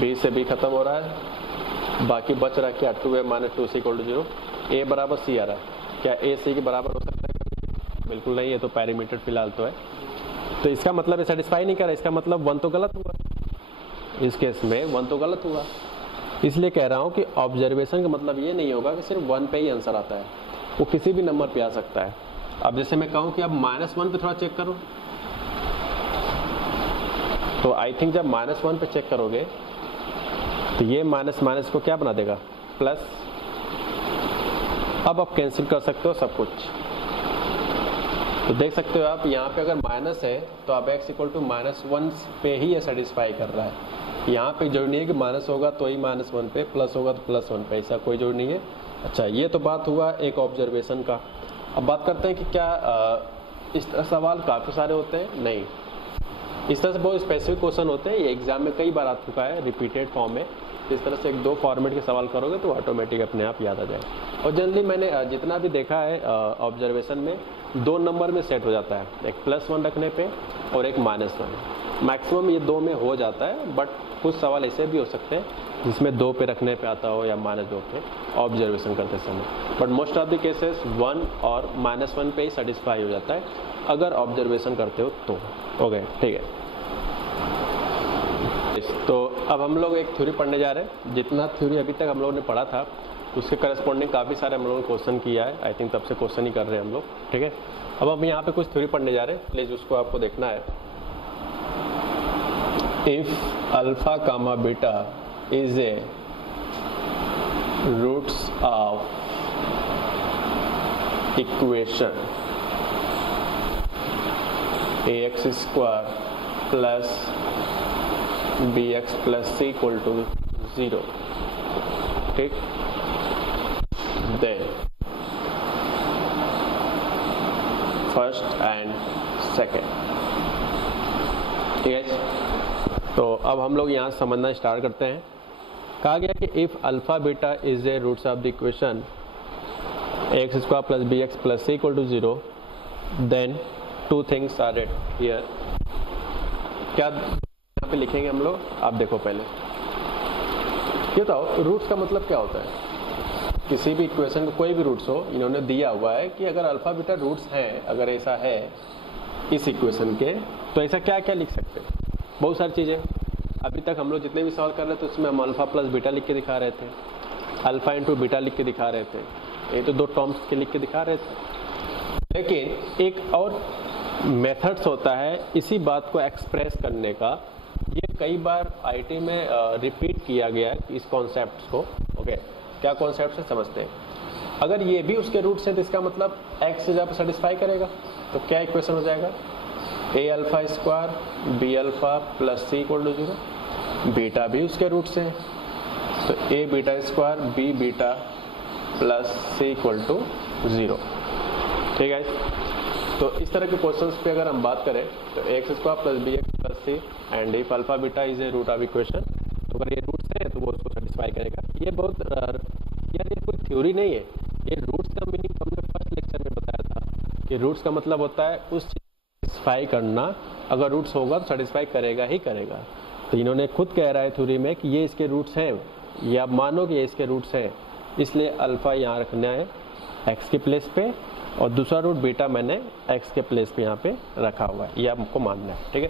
b से b खत्म हो रहा है, बाकी बच रहा है क्या, 2a minus 2c equal to 0। a बराबर c आ रहा है, क्या a c के बराबर हो सकता है? बिल्कुल नहीं, ये तो पैरामीटर फिलहाल तो है। तो इसका मतलब ये सेटिस्फाई नहीं कर रहा, इसका मतलब 1 तो गलत हुआ, इस केस में 1 तो गलत हुआ। इसलिए कह रहा हूँ कि ऑब्जर्वेशन का मतलब ये नहीं होगा कि सिर्फ 1 पे ही आंसर आता है, वो किसी भी नंबर पे आ सकता है। अब जैसे मैं कहूँ कि अब -1 पे थोड़ा चेक करो, तो आई थिंक जब -1 पे चेक करोगे तो ये माइनस माइनस को क्या बना देगा, प्लस। अब आप कैंसिल कर सकते हो सब कुछ, तो देख सकते हो आप यहाँ पे अगर माइनस है तो अब x इक्वल टू -1 पे ही ये सेटिस्फाई कर रहा है। यहाँ पे जरूरी नहीं है कि माइनस होगा तो ही -1 पे, प्लस होगा तो +1 पे, ऐसा कोई जरूरी नहीं है। अच्छा, ये तो बात हुआ एक ऑब्जर्वेशन का। अब बात करते हैं कि क्या इस तरह सवाल काफ़ी सारे होते हैं? नहीं, इस तरह से बहुत स्पेसिफिक क्वेश्चन होते हैं, ये एग्जाम में कई बार आ चुका है रिपीटेड फॉर्म में। इस तरह से 1-2 फॉर्मेट के सवाल करोगे तो ऑटोमेटिक अपने आप याद आ जाएगा। और जनरली मैंने जितना भी देखा है ऑब्जर्वेशन में 2 नंबर में सेट हो जाता है, एक +1 रखने पे और एक -1। मैक्सिमम ये 2 में हो जाता है, बट कुछ सवाल ऐसे भी हो सकते हैं जिसमें 2 पे रखने पे आता हो या -2 पे ऑब्जर्वेशन करते समय। But most of the cases 1 और -1 पे ही सेटिस्फाई हो जाता है अगर ऑब्जर्वेशन करते हो तो। ओके, ठीक है। तो अब हम लोग एक थ्योरी पढ़ने जा रहे हैं। जितना थ्योरी अभी तक हम लोगों ने पढ़ा था उसके करस्पॉन्डिंग काफ़ी सारे हम लोगों ने क्वेश्चन किया है। आई थिंक तब से क्वेश्चन ही कर रहे हैं हम लोग, ठीक है। अब हम यहाँ पे कुछ थ्योरी पढ़ने जा रहे हैं, प्लीज़ उसको आपको देखना है। If alpha comma beta is a roots of equation ax square plus bx plus c equal to 0, ठीक। देन फर्स्ट एंड सेकेंड, ठीक है। तो अब हम लोग यहाँ समझना स्टार्ट करते हैं। कहा गया कि if alpha beta is a roots of the equation ax square plus bx plus c equal to 0, then two things are here. क्या यहाँ पे लिखेंगे हम लोग, आप देखो पहले ये बताओ रूट्स का मतलब क्या होता है। किसी भी इक्वेशन का कोई भी रूट्स हो, इन्होंने दिया हुआ है कि अगर अल्फा बीटा रूट्स हैं, अगर ऐसा है इस इक्वेशन के, तो ऐसा क्या क्या लिख सकते हैं। बहुत सारी चीज़ें अभी तक हम लोग जितने भी सवाल कर रहे थे उसमें हम अल्फा प्लस बीटा लिख के दिखा रहे थे, अल्फा इंटू बीटा लिख के दिखा रहे थे, ये तो दो टर्म्स के लिख के दिखा रहे थे। लेकिन एक और मेथड्स होता है इसी बात को एक्सप्रेस करने का। ये कई बार आईटी में रिपीट किया गया है इस कॉन्सेप्ट को, ओके। क्या कॉन्सेप्ट है समझते हैं। अगर ये भी उसके रूट्स हैं तो इसका मतलब एक्स से जब सेटिस्फाई करेगा तो क्या इक्वेशन हो जाएगा, a alpha square b alpha plus C equal to 0। Beta भी उसके रूट्स हैं तो a beta square b beta plus C equal to 0, ठीक है। तो इस तरह के क्वेश्चंस पे अगर हम बात करें तो x square plus B x plus c and if alpha beta is a root of equation, तो अगर ये रूट्स है तो वो उसको सेटिस्फाई करेगा। ये बहुत यार ये कोई थ्योरी नहीं है। ये रूट्स का मीनिंग हमने फर्स्ट लेक्चर में बताया था कि रूट्स का मतलब होता है उस चीज को सेटिस्फाई करना। अगर रूट्स होगा तो सेटिस्फाई करेगा ही करेगा। तो इन्होंने खुद कह रहा है थ्योरी में कि ये इसके रूट्स हैं, ये आप मानो कि ये इसके रूट्स हैं, इसलिए अल्फा यहाँ रखना है एक्स के प्लेस पे और दूसरा रूट बीटा मैंने एक्स के प्लेस पे यहाँ पे रखा हुआ है, ये आपको मानना है, ठीक है।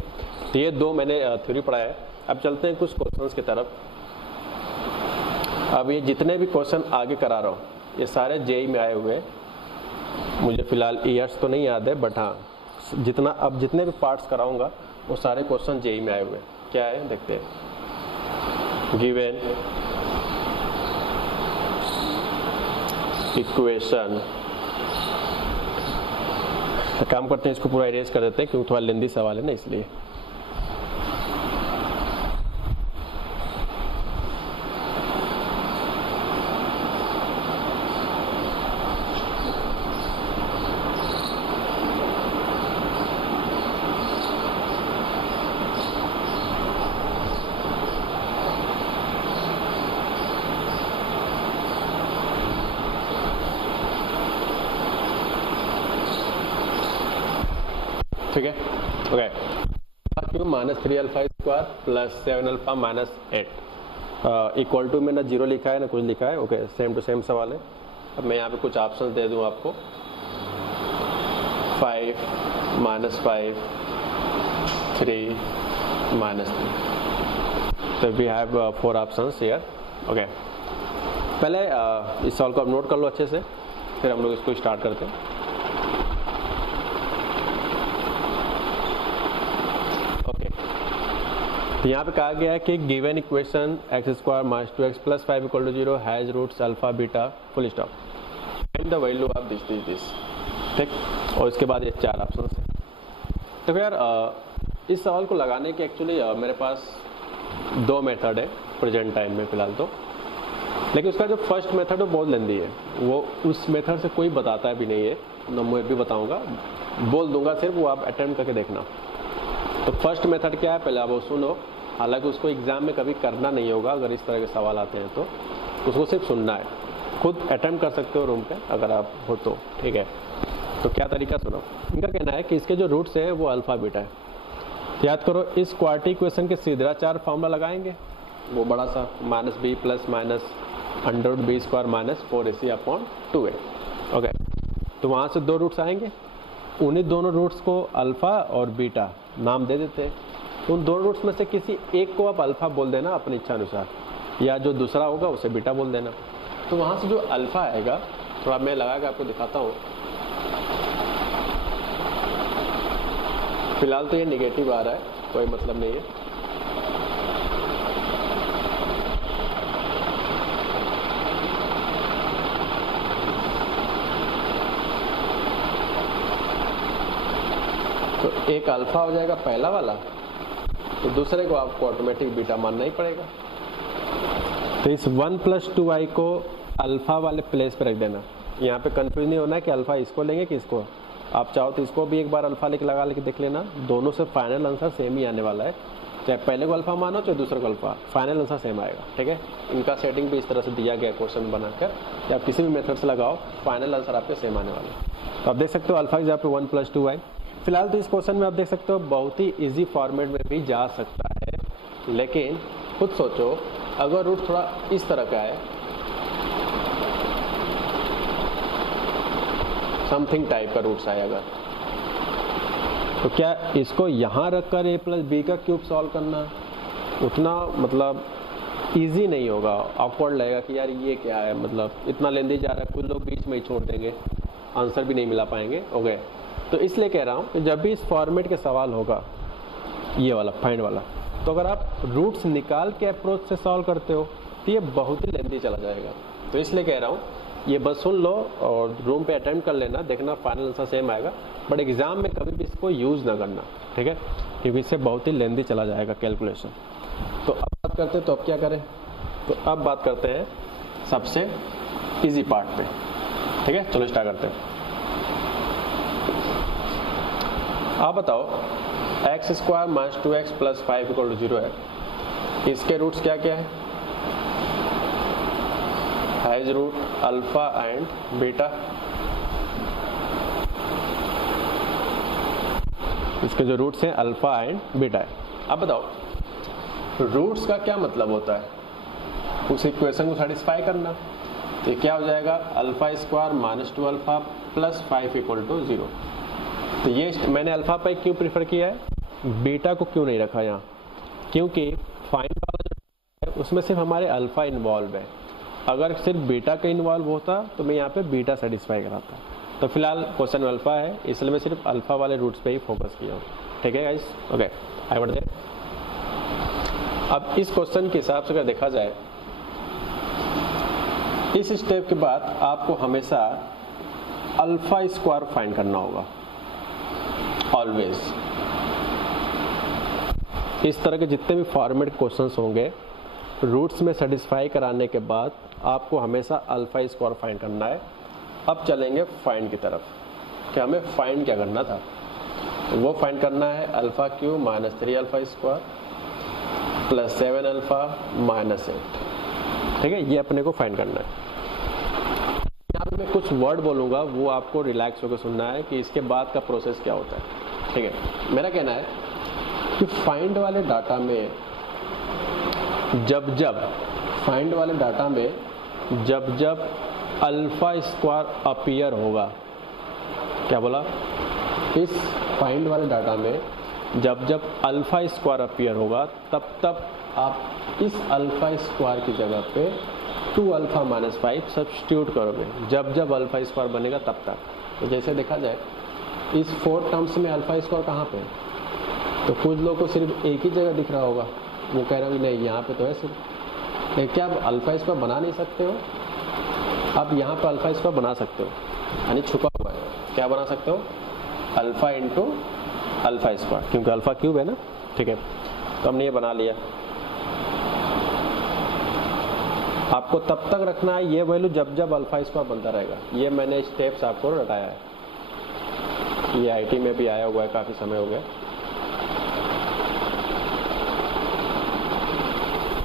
तो ये दो मैंने थ्योरी पढ़ाया है। अब चलते हैं कुछ क्वेश्चंस की तरफ। अब ये जितने भी क्वेश्चन आगे करा रहा हूँ ये सारे जेई में आए हुए हैं। मुझे फिलहाल ईयर्स तो नहीं याद है, बट हाँ जितने भी पार्ट्स कराऊंगा वो सारे क्वेश्चन जेई में आए हुए हैं। क्या है देखते हैं। गिवन इक्वेशन, काम करते हैं इसको पूरा इरेज कर देते हैं क्योंकि थोड़ा लेंदी सवाल है ना, इसलिए। ठीक है, ओके। क्यों -3 alpha square plus 7 alpha minus 8 equal to में ना जीरो लिखा है ना कुछ लिखा है, ओके। सेम टू सेम सवाल है। अब मैं यहाँ पे कुछ ऑप्शन दे दूँ आपको, 5 -5 3 -3। तो we have 4 options here, okay. पहले इस सवाल को आप नोट कर लो अच्छे से, फिर हम लोग इसको स्टार्ट करते हैं। तो यहाँ पे कहा गया है कि given equation x square minus 2x plus 5 equal to 0 has roots alpha beta full stop and the value of this, ठीक। और इसके बाद ये 4 ऑप्शन है। तो फिर यार इस सवाल को लगाने के एक्चुअली मेरे पास 2 मेथड है प्रेजेंट टाइम में फिलहाल तो, लेकिन उसका जो फर्स्ट मेथड है बहुत लेंदी है। वो उस मेथड से कोई बताता भी नहीं है, ना मैं भी बताऊँगा, बोल दूंगा सिर्फ, वो आप अटेम्प्ट करके देखना। तो फर्स्ट मेथड क्या है पहले आप वो सुनो। हालांकि उसको एग्जाम में कभी करना नहीं होगा, अगर इस तरह के सवाल आते हैं तो उसको सिर्फ सुनना है। खुद अटेम्प्ट कर सकते हो रूम पे अगर आप हो तो, ठीक है। तो क्या तरीका सुनो। इनका कहना है कि इसके जो रूट्स हैं वो अल्फा बीटा है। तो याद करो इस क्वाड्रेटिक इक्वेशन के सीधा फॉर्मूला लगाएंगे, वो बड़ा सा -b plus minus √b square minus 4ac/2a, okay. तो वहाँ से 2 रूट्स आएंगे, उन्हीं दोनों रूट्स को अल्फा और बीटा नाम दे देते हैं। तो उन दोनों रूट्स में से किसी एक को आप अल्फा बोल देना अपनी इच्छा अनुसार, या जो दूसरा होगा उसे बीटा बोल देना। तो वहां से जो अल्फा आएगा, थोड़ा मैं लगा के आपको दिखाता हूँ। फिलहाल तो ये नेगेटिव आ रहा है, कोई मतलब नहीं है। तो एक अल्फा हो जाएगा पहला वाला, तो दूसरे को आपको ऑटोमेटिक बीटा मानना ही पड़ेगा। तो इस 1 + 2i को अल्फा वाले प्लेस पे रख देना। यहाँ पे कंफ्यूज नहीं होना है कि अल्फा इसको लेंगे कि इसको। आप चाहो तो इसको भी एक बार अल्फा लेके लगा लेके देख लेना, दोनों से फाइनल आंसर सेम ही आने वाला है। चाहे पहले को अल्फा मानो चाहे दूसरे को अल्फा, फाइनल आंसर सेम आएगा। ठीक है, इनका सेटिंग भी इस तरह से दिया गया क्वेश्चन बनाकर कि आप किसी भी मेथड से लगाओ, फाइनल आंसर आपके सेम आने वाला है। तो आप देख सकते हो अल्फा की जगह पे 1 + 2i। फिलहाल तो इस क्वेश्चन में आप देख सकते हो बहुत ही ईजी फॉर्मेट में भी जा सकता है, लेकिन खुद सोचो अगर रूट थोड़ा इस तरह का है, समथिंग टाइप का रूट्स आएगा, तो क्या इसको यहां रखकर a + b का क्यूब सॉल्व करना उतना मतलब इजी नहीं होगा, ऑकवर्ड लगेगा कि यार ये क्या है, मतलब इतना लेंदी जा रहा है। कुछ लोग बीच में ही छोड़ देंगे, आंसर भी नहीं मिला पाएंगे। ओके, तो इसलिए कह रहा हूं कि जब भी इस फॉर्मेट के सवाल होगा, ये वाला फाइंड वाला, तो अगर आप रूट्स निकाल के अप्रोच से सॉल्व करते हो तो ये बहुत ही लेंदी चला जाएगा। तो इसलिए कह रहा हूँ ये बस सुन लो और रूम पे अटेम्प्ट कर लेना, देखना फाइनल आंसर सेम आएगा, बट एग्जाम में कभी भी इसको यूज ना करना। ठीक है, क्योंकि इससे बहुत ही लेंदी चला जाएगा कैलकुलेशन। तो अब बात करते हैं, तो अब क्या करें, तो अब बात करते हैं सबसे इजी पार्ट पे। ठीक है, चलो स्टार्ट करते हैं। आप बताओ x² - 2x + 5 = 0 है, इसके रूट्स क्या क्या है? Has root alpha and beta. इसके जो रूट्स हैं अल्फा एंड बीटा है। अब बताओ रूट्स का क्या मतलब होता है, उस इक्वेशन को सेटिस्फाई करना। तो ये क्या हो जाएगा, α² - 2α + 5 = 0। तो ये मैंने अल्फा पे क्यों प्रीफर किया है, बीटा को क्यों नहीं रखा यहाँ, क्योंकि फाइंड वाला जो है उसमें सिर्फ हमारे अल्फा इन्वॉल्व है। अगर सिर्फ बीटा का इन्वॉल्व होता तो मैं यहाँ पे बीटा सेटिस्फाई कराता। तो फिलहाल क्वेश्चन में अल्फा है, इसलिए मैं सिर्फ अल्फा वाले रूट्स पे ही फोकस किया हूँ। ठीक है गाइस, ओके आगे बढ़ते हैं। अब इस क्वेश्चन के हिसाब से अगर देखा जाए, इस स्टेप के बाद आपको हमेशा α² फाइंड करना होगा ऑलवेज। इस तरह के जितने भी फॉर्मेट क्वेश्चंस होंगे, रूट्स में सेटिस्फाई कराने के बाद आपको हमेशा α² फाइंड करना है। अब चलेंगे फाइंड की तरफ कि हमें फाइंड क्या करना था। तो वो फाइंड करना है α³ - 3α² + 7α - 8। ठीक है, ये अपने को फाइंड करना है। यहाँ पे मैं कुछ वर्ड बोलूँगा, वो आपको रिलैक्स होकर सुनना है कि इसके बाद का प्रोसेस क्या होता है। ठीक है, मेरा कहना है कि फाइंड वाले डाटा में जब जब α² अपीयर होगा, क्या बोला, इस फाइंड वाले डाटा में जब जब α² अपीयर होगा तब तब आप इस α² की जगह पे 2α - 5 सब्स्टिट्यूट करोगे। जब जब α² बनेगा तब तक। तो जैसे देखा जाए इस 4 टर्म्स में α² कहाँ पे, तो कुछ लोगों को सिर्फ एक ही जगह दिख रहा होगा, वो कह रहे हो नहीं यहाँ पे तो है सिर्फ। लेकिन क्या आप α² बना नहीं सकते हो, आप यहाँ पे α² बना सकते हो, यानी छुपा हुआ है। क्या बना सकते हो, α × α², क्योंकि α³ है ना। ठीक है, तो हमने ये बना लिया। आपको तब तक रखना है ये वैल्यू जब जब α² बनता रहेगा। ये मैंने स्टेप्स आपको बताया है, ये IT में भी आया हुआ है, काफी समय हो गया।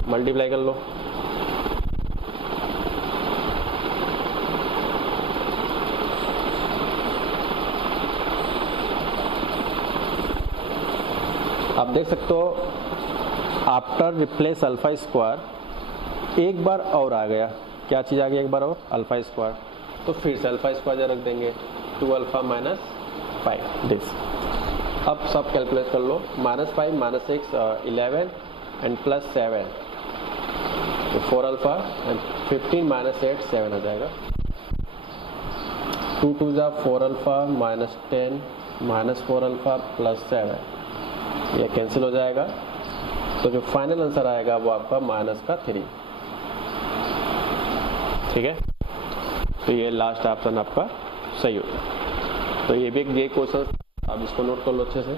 मल्टीप्लाई कर लो, आप देख सकते हो आफ्टर रिप्लेस α², एक बार और आ गया। क्या चीज़ आ गई एक बार और, α²। तो फिर से α² रख देंगे, 2α - 5 दिस। अब सब कैलकुलेट कर लो, -5 -6 11 एंड +7 तो 4 अल्फा एंड 15 -8 7 आ जाएगा। 2 2 जा 4 अल्फा -10 -4 अल्फा +7 ये कैंसिल हो जाएगा। तो जो फाइनल आंसर आएगा वो आपका -3। ठीक है, तो ये लास्ट ऑप्शन आपका सही होगा। तो ये भी एक क्वेश्चन, आप इसको नोट कर लो अच्छे से।